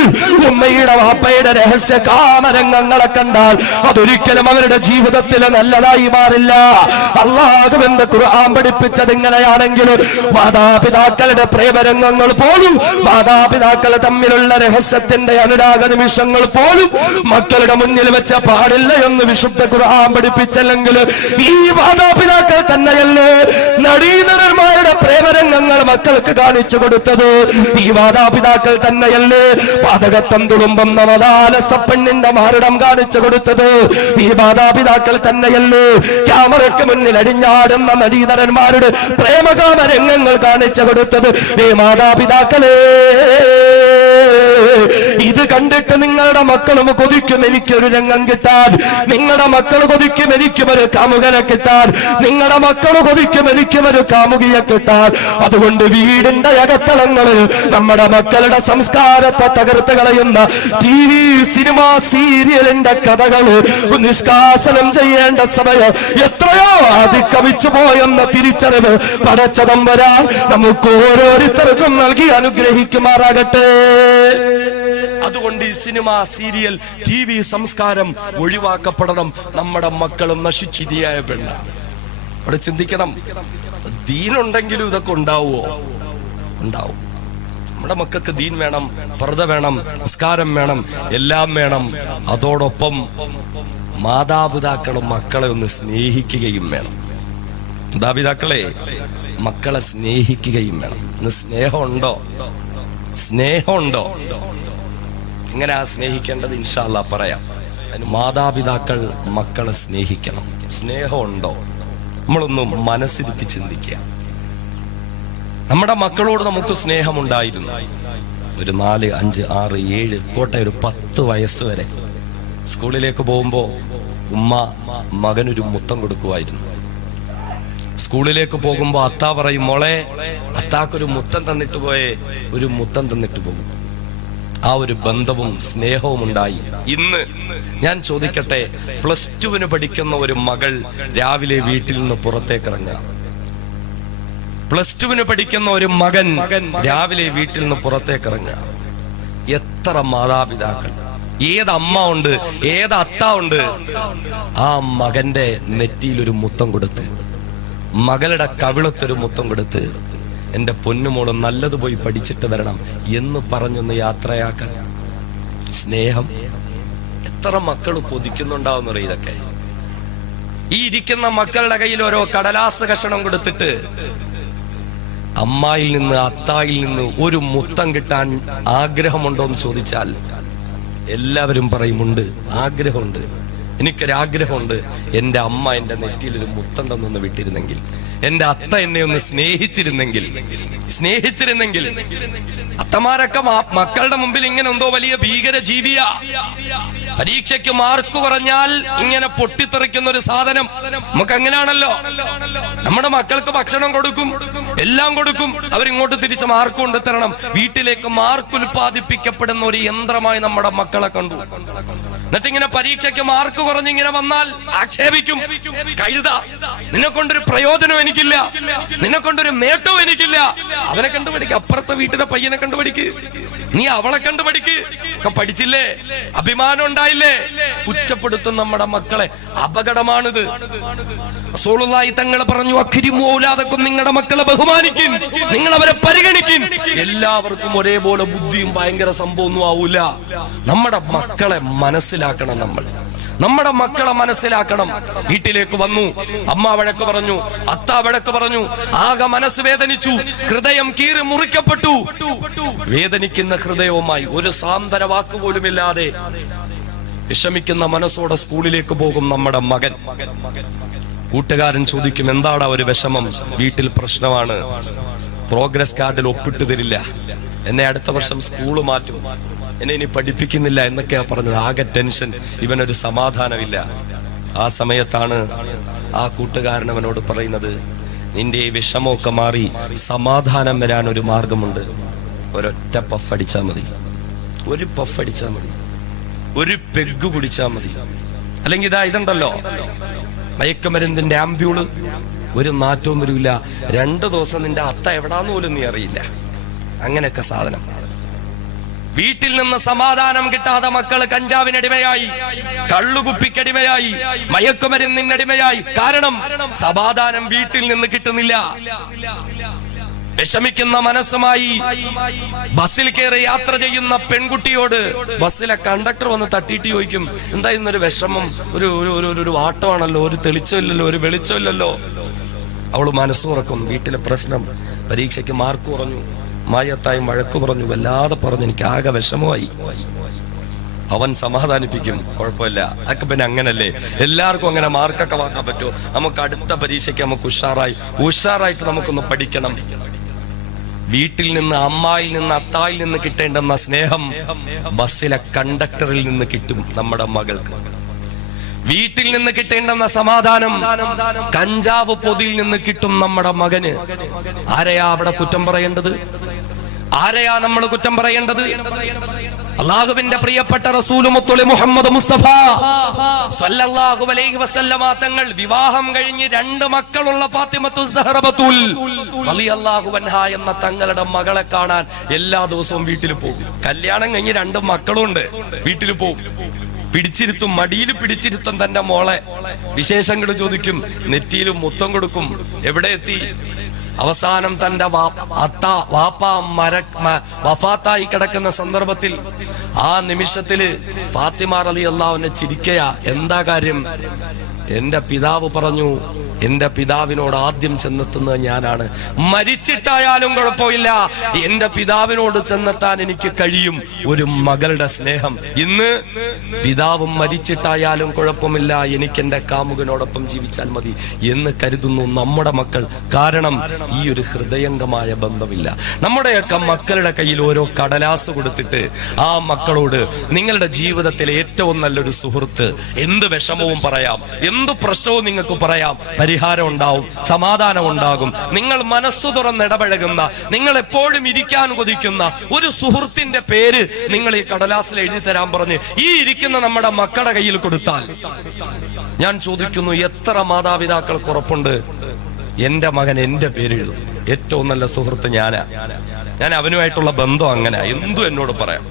ഉമ്മയുടെ വാപ്പയുടെ രഹസ്യ കാമരംഗങ്ങളെ കണ്ടാൽ അതൊരിക്കലും അവരുടെ ജീവിതത്തിൽ നല്ലതായി മാറില്ല. അല്ലാഹുവിന്റെ ഖുർആൻ പഠിപ്പിച്ചത് ഇങ്ങനെയാണെങ്കിൽ മാതാപിതാക്കളുടെ പ്രേമരംഗങ്ങൾ പോലും, മാതാപിതാക്കൾ തമ്മിലുള്ള രഹസ്യത്തിന്റെ അനുരാഗ നിമിഷങ്ങൾ പോലും മക്കളുടെ മുന്നിൽ വെച്ച പാടില്ല എന്ന് വിശുദ്ധ ഖുർആൻ പഠിപ്പിച്ചല്ലെങ്കിൽ ഈ മാതാപിതാക്കൾ തന്നെയല്ലേ നടീനരന്മാരുടെ പ്രേമരംഗങ്ങൾ മക്കൾക്ക് കാണിച്ചു കൊടുത്തത്? ഈ മാതാപിതാക്കൾ തന്നെയല്ലേ പാതകത്വം തുളുമ്പുന്ന മദാലസപ്പെണ്ണിന്റെ മാറിടം കാണിച്ചു കൊടുത്തത്? ഈ മാതാപിതാക്കൾ തന്നെയല്ലേ ക്യാമറയ്ക്ക് മുന്നിൽ അടിഞ്ഞാടുന്ന നടീനരന്മാരുടെ പ്രേമകാമ രംഗങ്ങൾ കാണിച്ചു കൊടുത്തത്? ഈ മാതാപിതാക്കളെ, ഇത് കണ്ടിട്ട് നിങ്ങളുടെ മക്കളും കൊതിക്കും എനിക്കൊരു രംഗം കിട്ടാൻ, നിങ്ങളുടെ മക്കൾ കൊതിക്കും എനിക്കും ഒരു കാമുകനെ കിട്ടാൻ, നിങ്ങളുടെ മക്കൾ കൊതിക്കും എനിക്കും ഒരു കാമുകിയെ കിട്ടാൻ. അതുകൊണ്ട് വീടിന്റെ അകത്തളങ്ങളിൽ നമ്മുടെ മക്കളുടെ സംസ്കാരത്തെ തകർത്ത് കളയുന്ന TV, സിനിമ, സീരിയലിന്റെ കഥകൾ നിഷ്കാസനം ചെയ്യേണ്ട സമയം എത്രയോ അതിക്രമിച്ചു പോയെന്ന തിരിച്ചറിവ് പടച്ച തമ്പുരാൻ നമുക്ക് ഓരോരുത്തർക്കും നൽകി അനുഗ്രഹിക്കുമാറാകട്ടെ. അതുകൊണ്ട് ഈ സിനിമ, സീരിയൽ, TV സംസ്കാരം ഒഴിവാക്കപ്പെടണം. നമ്മുടെ മക്കളും നശിച്ചിരിയായ പെണ്ണ. അവിടെ ചിന്തിക്കണം, ദീനുണ്ടെങ്കിലും ഇതൊക്കെ ഉണ്ടാവുമോ? ഉണ്ടാവും. നമ്മുടെ മക്കൾക്ക് ദീൻ വേണം, പർദ വേണം, നിസ്കാരം വേണം, എല്ലാം വേണം. അതോടൊപ്പം മാതാപിതാക്കളും മക്കളെ ഒന്ന് സ്നേഹിക്കുകയും വേണം. മാതാപിതാക്കളെ മക്കളെ സ്നേഹിക്കുകയും വേണം. ഇന്ന് സ്നേഹമുണ്ടോ? സ്നേഹമുണ്ടോ? എങ്ങനെയാ സ്നേഹിക്കേണ്ടത്? ഇൻഷാ അല്ലാഹ് പറയാം. മാതാപിതാക്കൾ മക്കളെ സ്നേഹിക്കണം. സ്നേഹമുണ്ടോ? നമ്മളൊന്നും മനസ്സിരുത്തി ചിന്തിക്കുക. നമ്മുടെ മക്കളോട് നമുക്ക് സ്നേഹമുണ്ടായിരുന്നു. ഒരു 4, 5, 6, 7 കോട്ടെ ഒരു 10 വയസ്സ് വരെ സ്കൂളിലേക്ക് പോകുമ്പോ ഉമ്മ മകനൊരു മുത്തം കൊടുക്കുമായിരുന്നു. സ്കൂളിലേക്ക് പോകുമ്പോ അത്താ പറയും, മോളെ അത്താക്കൊരു മുത്തം തന്നിട്ട് പോയേ, ഒരു മുത്തം തന്നിട്ട് പോകും. ആ ഒരു ബന്ധവും സ്നേഹവും ഉണ്ടായി. ഇന്ന് ഞാൻ ചോദിക്കട്ടെ, +2 പഠിക്കുന്ന ഒരു മകൾ രാവിലെ വീട്ടിൽ നിന്ന് പുറത്തേക്ക് ഇറങ്ങുക, +2 പഠിക്കുന്ന ഒരു മകൻ രാവിലെ വീട്ടിൽ നിന്ന് പുറത്തേക്ക് ഇറങ്ങുക. എത്ര മാതാപിതാക്കൾ, ഏത് അമ്മ ഉണ്ട്, ഏത് അത്ത ഉണ്ട് ആ മകന്റെ നെറ്റിയിൽ ഒരു മുത്തം കൊടുത്ത്, മകളുടെ കവിളത്തൊരു മുത്തം കൊടുത്ത്, എന്റെ പൊന്നുമോള് നല്ലത് പോയി പഠിച്ചിട്ട് വരണം എന്ന് പറഞ്ഞൊന്ന് യാത്രയാക്കാൻ. സ്നേഹം എത്ര മക്കൾ കൊതിക്കുന്നുണ്ടാവുന്ന പറയും. ഇതൊക്കെ ഈ ഇരിക്കുന്ന മക്കളുടെ കയ്യിൽ ഓരോ കടലാസ് കഷണം കൊടുത്തിട്ട് അമ്മായിൽ നിന്ന് അത്തായിൽ നിന്ന് ഒരു മുത്തം കിട്ടാൻ ആഗ്രഹമുണ്ടോ എന്ന് ചോദിച്ചാൽ എല്ലാവരും പറയുമുണ്ട്, ആഗ്രഹമുണ്ട്. എനിക്കൊരാഗ്രഹമുണ്ട്, എൻ്റെ അമ്മ എൻ്റെ നെറ്റിയിലൊരു മുത്തം തന്നൊന്ന് വിട്ടിരുന്നെങ്കിൽ, എൻ്റെ അത്ത എന്നെ ഒന്ന് സ്നേഹിച്ചിരുന്നെങ്കിൽ. അത്തമാരൊക്കെ മക്കളുടെ മുമ്പിൽ ഇങ്ങനെ എന്തോ വലിയ ഭീകര ജീവിയാ. പരീക്ഷയ്ക്ക് മാർക്ക് കുറഞ്ഞാൽ ഇങ്ങനെ പൊട്ടിത്തെറിക്കുന്ന ഒരു സാധനം. നമുക്ക് അങ്ങനെയാണല്ലോ, നമ്മുടെ മക്കൾക്ക് ഭക്ഷണം കൊടുക്കും, എല്ലാം കൊടുക്കും, അവരിങ്ങോട്ട് തിരിച്ച് മാർക്ക് കൊണ്ടുതരണം. വീട്ടിലേക്ക് മാർക്ക് ഉൽപ്പാദിപ്പിക്കപ്പെടുന്ന ഒരു യന്ത്രമായി നമ്മുടെ മക്കളെ കണ്ടു. എന്നിട്ട് ഇങ്ങനെ പരീക്ഷയ്ക്ക് മാർക്ക് കുറഞ്ഞിങ്ങനെ വന്നാൽ ആക്ഷേപിക്കും, കഴുത, നിന്നെ കൊണ്ടൊരു പ്രയോജനം എനിക്കില്ല, നിന്നെ കൊണ്ടൊരു നേട്ടവും എനിക്കില്ല. അവനെ കണ്ടുപഠിക്ക്, അപ്പുറത്തെ വീട്ടിലെ പയ്യനെ കണ്ടുപഠിക്ക്, നീ അവളെ കണ്ടുപഠിക്ക്. ഒക്കെ പഠിച്ചില്ലേ, അഭിമാനം ഉണ്ടായില്ലേ? കുറ്റപ്പെടുത്തും നമ്മുടെ മക്കളെ. അപകടമാണിത്. റസൂലുള്ളാഹി തങ്ങൾ പറഞ്ഞു, അക്രിമു ഔലാദക്കും, നിങ്ങളുടെ മക്കളെ ബഹുമാനിക്കും, നിങ്ങൾ അവരെ പരിഗണിക്കും. എല്ലാവർക്കും ഒരേപോലെ ബുദ്ധിയും ഭയങ്കര സംഭവമൊന്നും ആവൂല. നമ്മുടെ മക്കളെ മനസ്സിലാക്കണം, നമ്മുടെ മക്കളെ മനസ്സിലാക്കണം. വീട്ടിലേക്ക് വന്നു, അമ്മ വഴക്ക് പറഞ്ഞു, അത്ത വഴക്ക് പറഞ്ഞു, ആകെ മനസ്സ് വേദനിച്ചു, ഹൃദയം കീറി മുറിക്കപ്പെട്ടു. വേദനിക്കുന്ന ഹൃദയവുമായി ഒരു സാന്ത്വന വാക്കുപോലുമില്ലാതെ വിഷമിക്കുന്ന മനസ്സോടെ സ്കൂളിലേക്ക് പോകും നമ്മുടെ മകൻ. കൂട്ടുകാരൻ ചോദിക്കും, എന്താടാ ഒരു വിഷമം? വീട്ടിൽ പ്രശ്നമാണ്, പ്രോഗ്രസ് കാർഡിൽ ഒപ്പിട്ട് തരില്ല, എന്നെ അടുത്ത വർഷം സ്കൂള് മാറ്റും, എന്നെ ഇനി പഠിപ്പിക്കുന്നില്ല എന്നൊക്കെയാ പറഞ്ഞത്. ആകെ ടെൻഷൻ, ഇവനൊരു സമാധാനമില്ല. ആ സമയത്താണ് ആ കൂട്ടുകാരൻ അവനോട് പറയുന്നത്, നിന്റെ ഈ വിഷമമൊക്കെ മാറി സമാധാനം വരാൻ ഒരു മാർഗമുണ്ട്. ഒരൊറ്റ പഫ് അടിച്ചാൽ മതി, ഒരു പഫ് അടിച്ചാൽ മതി, ഒരു പെഗ് കുടിച്ചാൽ മതി. അല്ലെങ്കിൽ ഇതുണ്ടല്ലോ മയക്കമരുന്നിന്റെ ആംബ്യൂള്, ഒരു നാറ്റവും വരില്ല. 2 ദിവസം നിന്റെ അത്ത എവിടാന്ന് പോലും നീ അറിയില്ല. അങ്ങനെയൊക്കെ സാധനം. വീട്ടിൽ നിന്ന് സമാധാനം കിട്ടാതെ മക്കള് കഞ്ചാവിനടിമയായി, കള്ളുകുപ്പിക്കടിമയായി, മയക്കുമരുന്നിനടിമയായി. കാരണം സമാധാനം വീട്ടിൽ നിന്ന് കിട്ടുന്നില്ല. വിഷമിക്കുന്ന മനസ്സുമായി ബസ്സിൽ കയറി യാത്ര ചെയ്യുന്ന പെൺകുട്ടിയോട് ബസ്സിലെ കണ്ടക്ടർ വന്ന് തട്ടിയിട്ട് ചോദിക്കും, എന്താ ഇന്നൊരു വിഷമം? ഒരു വാട്ടമാണല്ലോ, ഒരു തെളിച്ചമില്ലല്ലോ, ഒരു വെളിച്ചമില്ലല്ലോ. അവള് മനസ്സ് തുറക്കും, വീട്ടിലെ പ്രശ്നം, പരീക്ഷയ്ക്ക് മാർക്ക് കുറഞ്ഞു, മായത്തായും വഴക്ക് പറഞ്ഞു, വല്ലാതെ പറഞ്ഞു, എനിക്ക് ആകെ വിഷമമായി. അവൻ സമാധാനിപ്പിക്കും, കുഴപ്പമില്ല, അതൊക്കെ പിന്നെ അങ്ങനല്ലേ, എല്ലാവർക്കും അങ്ങനെ മാർക്കൊക്കെ വാങ്ങാൻ പറ്റുമോ? നമുക്ക് അടുത്ത പരീക്ഷയ്ക്ക് നമുക്ക് ഉഷാറായിട്ട് നമുക്കൊന്ന് പഠിക്കണം. വീട്ടിൽ നിന്ന്, അമ്മായിൽ നിന്ന്, അത്തായിൽ നിന്ന് കിട്ടേണ്ടുന്ന സ്നേഹം ബസ്സിലെ കണ്ടക്ടറിൽ നിന്ന് കിട്ടും നമ്മുടെ മകൾക്ക്. വീട്ടിൽ നിന്ന് കിട്ടേണ്ടുന്ന സമാധാനം കഞ്ചാവ് പൊതിയിൽ നിന്ന് കിട്ടും നമ്മുടെ മകന്. ആരെയാ അവിടെ കുറ്റം പറയേണ്ടത്? ആരെയാ നമ്മൾ കുറ്റം പറയേണ്ടത്? അല്ലാഹുവിന്റെ പ്രിയപ്പെട്ട റസൂൽ മുത്തുളി മുഹമ്മദ് മുസ്തഫ സല്ലല്ലാഹു അലൈഹി വസല്ലമ തങ്ങൾ വിവാഹം കഴിഞ്ഞ് 2 മക്കളുള്ള ഫാത്തിമത്തു സഹറ ബത്തുൽ റളിയല്ലാഹു അൻഹ എന്ന തങ്ങളുടെ മകളെ കാണാൻ എല്ലാ ദിവസവും വീട്ടിൽ പോകും. കല്യാണം കഴിഞ്ഞ് 2 മക്കളുണ്ട്, വീട്ടിൽ പോകും, പിടിച്ചിരുത്തും, മടിയിൽ പിടിച്ചിരുത്തും തന്റെ മോളെ. വിശേഷങ്ങൾ ചോദിക്കും, നെറ്റിയിലും മുത്തം കൊടുക്കും. എവിടെ എത്തി? അവസാനം തന്റെ വാപ്പ വഫാത്തായി കിടക്കുന്ന സന്ദർഭത്തിൽ ആ നിമിഷത്തില് ഫാത്തിമ റളിയല്ലാഹു അൻഹ ചിരിക്കയാ. എന്താ കാര്യം? എന്റെ പിതാവ് പറഞ്ഞു, എന്റെ പിതാവിനോട് ആദ്യം ചെന്നെത്തുന്നത് ഞാനാണ്. മരിച്ചിട്ടായാലും കുഴപ്പമില്ല, എന്റെ പിതാവിനോട് ചെന്നെത്താൻ എനിക്ക് കഴിയും. ഒരു മകളുടെ സ്നേഹം. ഇന്ന് പിതാവും മരിച്ചിട്ടായാലും കുഴപ്പമില്ല, എനിക്ക് എന്റെ കാമുകനോടൊപ്പം ജീവിച്ചാൽ മതി എന്ന് കരുതുന്നു നമ്മുടെ മക്കൾ. കാരണം ഈ ഒരു ഹൃദയംഗമായ ബന്ധമില്ല. നമ്മുടെയൊക്കെ മക്കളുടെ കയ്യിൽ ഓരോ കടലാസ് കൊടുത്തിട്ട് ആ മക്കളോട് നിങ്ങളുടെ ജീവിതത്തിലെ ഏറ്റവും നല്ലൊരു സുഹൃത്ത്, എന്ത് വിഷമവും പറയാം, എന്ത് പ്രശ്നവും നിങ്ങൾക്ക് പറയാം, പരിഹാരം ഉണ്ടാവും, സമാധാനം ഉണ്ടാകും. നിങ്ങൾ മനസ്സു തുറന്നിടപഴകുന്ന, നിങ്ങൾ എപ്പോഴും ഇരിക്കാൻ കൊതിക്കുന്ന ഒരു സുഹൃത്തിന്റെ പേര് നിങ്ങൾ ഈ കടലാസിൽ എഴുതി തരാൻ പറഞ്ഞ് ഈ ഇരിക്കുന്ന നമ്മുടെ മക്കളുടെ കയ്യിൽ കൊടുത്താൽ, ഞാൻ ചോദിക്കുന്നു, എത്ര മാതാപിതാക്കൾക്ക് ഉറപ്പുണ്ട് എന്റെ മകൻ എന്റെ പേര് എഴുതും? ഏറ്റവും നല്ല സുഹൃത്ത് ഞാൻ അവനുമായിട്ടുള്ള ബന്ധം അങ്ങനെ. എന്തു എന്നോട് പറയാം,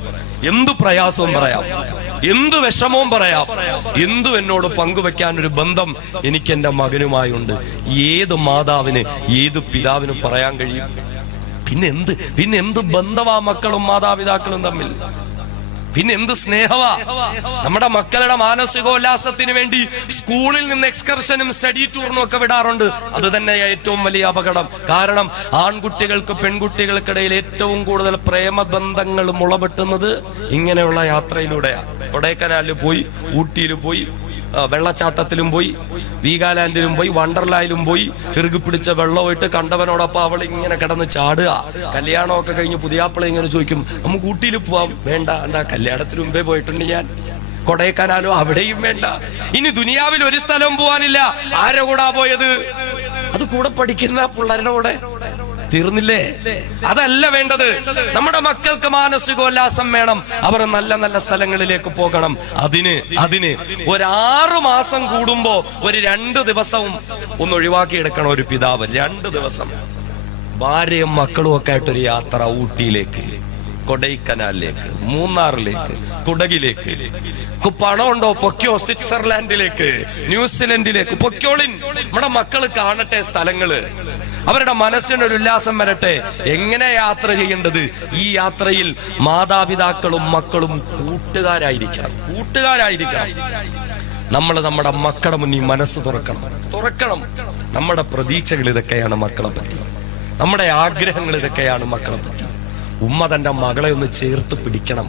എന്തു പ്രയാസവും പറയാം, എന്തു വിഷമവും പറയാം, എന്തു എന്നോട് പങ്കുവെക്കാൻ ഒരു ബന്ധം എനിക്ക് എന്റെ മകനുമായി ഉണ്ട്. ഏത് മാതാവിന്, ഏത് പിതാവിന് പറയാൻ കഴിയും? പിന്നെ എന്ത് ബന്ധമാ മക്കളും മാതാപിതാക്കളും തമ്മിൽ? പിന്നെ എന്ത് സ്നേഹവാ? നമ്മുടെ മക്കളുടെ മാനസികോല്ലാസത്തിന് വേണ്ടി സ്കൂളിൽ നിന്ന് എക്സ്കർഷനും സ്റ്റഡി ടൂറിനും ഒക്കെ വിടാറുണ്ട്. അത് തന്നെ ഏറ്റവും വലിയ അപകടം. കാരണം ആൺകുട്ടികൾക്ക് പെൺകുട്ടികൾക്കിടയിൽ ഏറ്റവും കൂടുതൽ പ്രേമബന്ധങ്ങൾ മുളപെട്ടുന്നത് ഇങ്ങനെയുള്ള യാത്രയിലൂടെയാണ്. കൊടൈക്കനാലിൽ പോയി, ഊട്ടിയിൽ പോയി, വെള്ളച്ചാട്ടത്തിലും പോയി, വീഗാലാൻഡിലും പോയി, വണ്ടർലായിലും പോയി, ഇറുകി പിടിച്ച വെള്ളമായിട്ട് കണ്ടവനോടൊപ്പം അവൾ ഇങ്ങനെ കിടന്ന് ചാടുക. കല്യാണമൊക്കെ കഴിഞ്ഞ് പുതിയാപ്പിള ഇങ്ങനെ ചോദിക്കും, നമുക്ക് ഊട്ടിയിൽ പോവാം. വേണ്ട, എന്താ കല്യാണത്തിന് മുമ്പേ പോയിട്ടുണ്ട് ഞാൻ. കൊടൈക്കനാലോ, അവിടെയും വേണ്ട. ഇനി ദുനിയാവിൽ ഒരു സ്ഥലവും പോവാനില്ല. ആരുടെ കൂടാ പോയത്? അത് കൂടെ പഠിക്കുന്ന പിള്ളേരുടെ കൂടെ. തീർന്നില്ലേ? അതല്ല വേണ്ടത്. നമ്മുടെ മക്കൾക്ക് മാനസികോല്ലാസം വേണം. അവർ നല്ല നല്ല സ്ഥലങ്ങളിലേക്ക് പോകണം. അതിന് ഒരു 6 മാസം കൂടുമ്പോ ഒരു 2 ദിവസവും ഒന്ന് ഒഴിവാക്കിയെടുക്കണം ഒരു പിതാവ്. 2 ദിവസം ഭാര്യയും മക്കളും ഒക്കെ ആയിട്ടൊരു യാത്ര. ഊട്ടിയിലേക്ക്, കൊടൈക്കനാലിലേക്ക്, മൂന്നാറിലേക്ക്, കുടകിലേക്ക്. പണമുണ്ടോ? പൊക്കോ. സ്വിറ്റ്സർലാൻഡിലേക്ക്, ന്യൂസിലൻഡിലേക്ക് പൊക്കോളിൻ. നമ്മുടെ മക്കള് കാണട്ടെ സ്ഥലങ്ങള്. അവരുടെ മനസ്സിനൊരു ഉല്ലാസം വരട്ടെ. എങ്ങനെ യാത്ര ചെയ്യേണ്ടത്? ഈ യാത്രയിൽ മാതാപിതാക്കളും മക്കളും കൂട്ടുകാരായിരിക്കണം. നമ്മൾ നമ്മുടെ മക്കളുടെ മുന്നിൽ മനസ്സ് തുറക്കണം. നമ്മുടെ പ്രതീക്ഷകൾ ഇതൊക്കെയാണ് മക്കളെ പറ്റി. നമ്മുടെ ആഗ്രഹങ്ങൾ ഇതൊക്കെയാണ് മക്കളെ പറ്റി. ഉമ്മ തന്റെ മകളെ ഒന്ന് ചേർത്ത് പിടിക്കണം.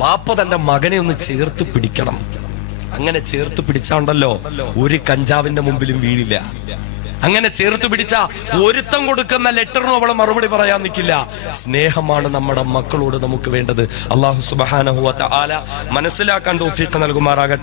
വാപ്പ തന്റെ മകനെ ഒന്ന് ചേർത്ത് പിടിക്കണം. അങ്ങനെ ചേർത്ത് പിടിച്ചാണ്ടല്ലോ ഒരു കഞ്ചാവിന്റെ മുമ്പിലും വീഴില്ല. അങ്ങനെ ചേർത്ത് പിടിച്ച ഒരുത്തം കൊടുക്കുന്ന ലെറ്ററിനും അവളെ മറുപടി പറയാൻ നിൽക്കില്ല. സ്നേഹമാണ് നമ്മുടെ മക്കളോട് നമുക്ക് വേണ്ടത്. അല്ലാഹു സുബ്ഹാനഹു വ തആല മനസ്സിലാക്കാൻ തൗഫീഖ് നൽകുമാറാകട്ടെ.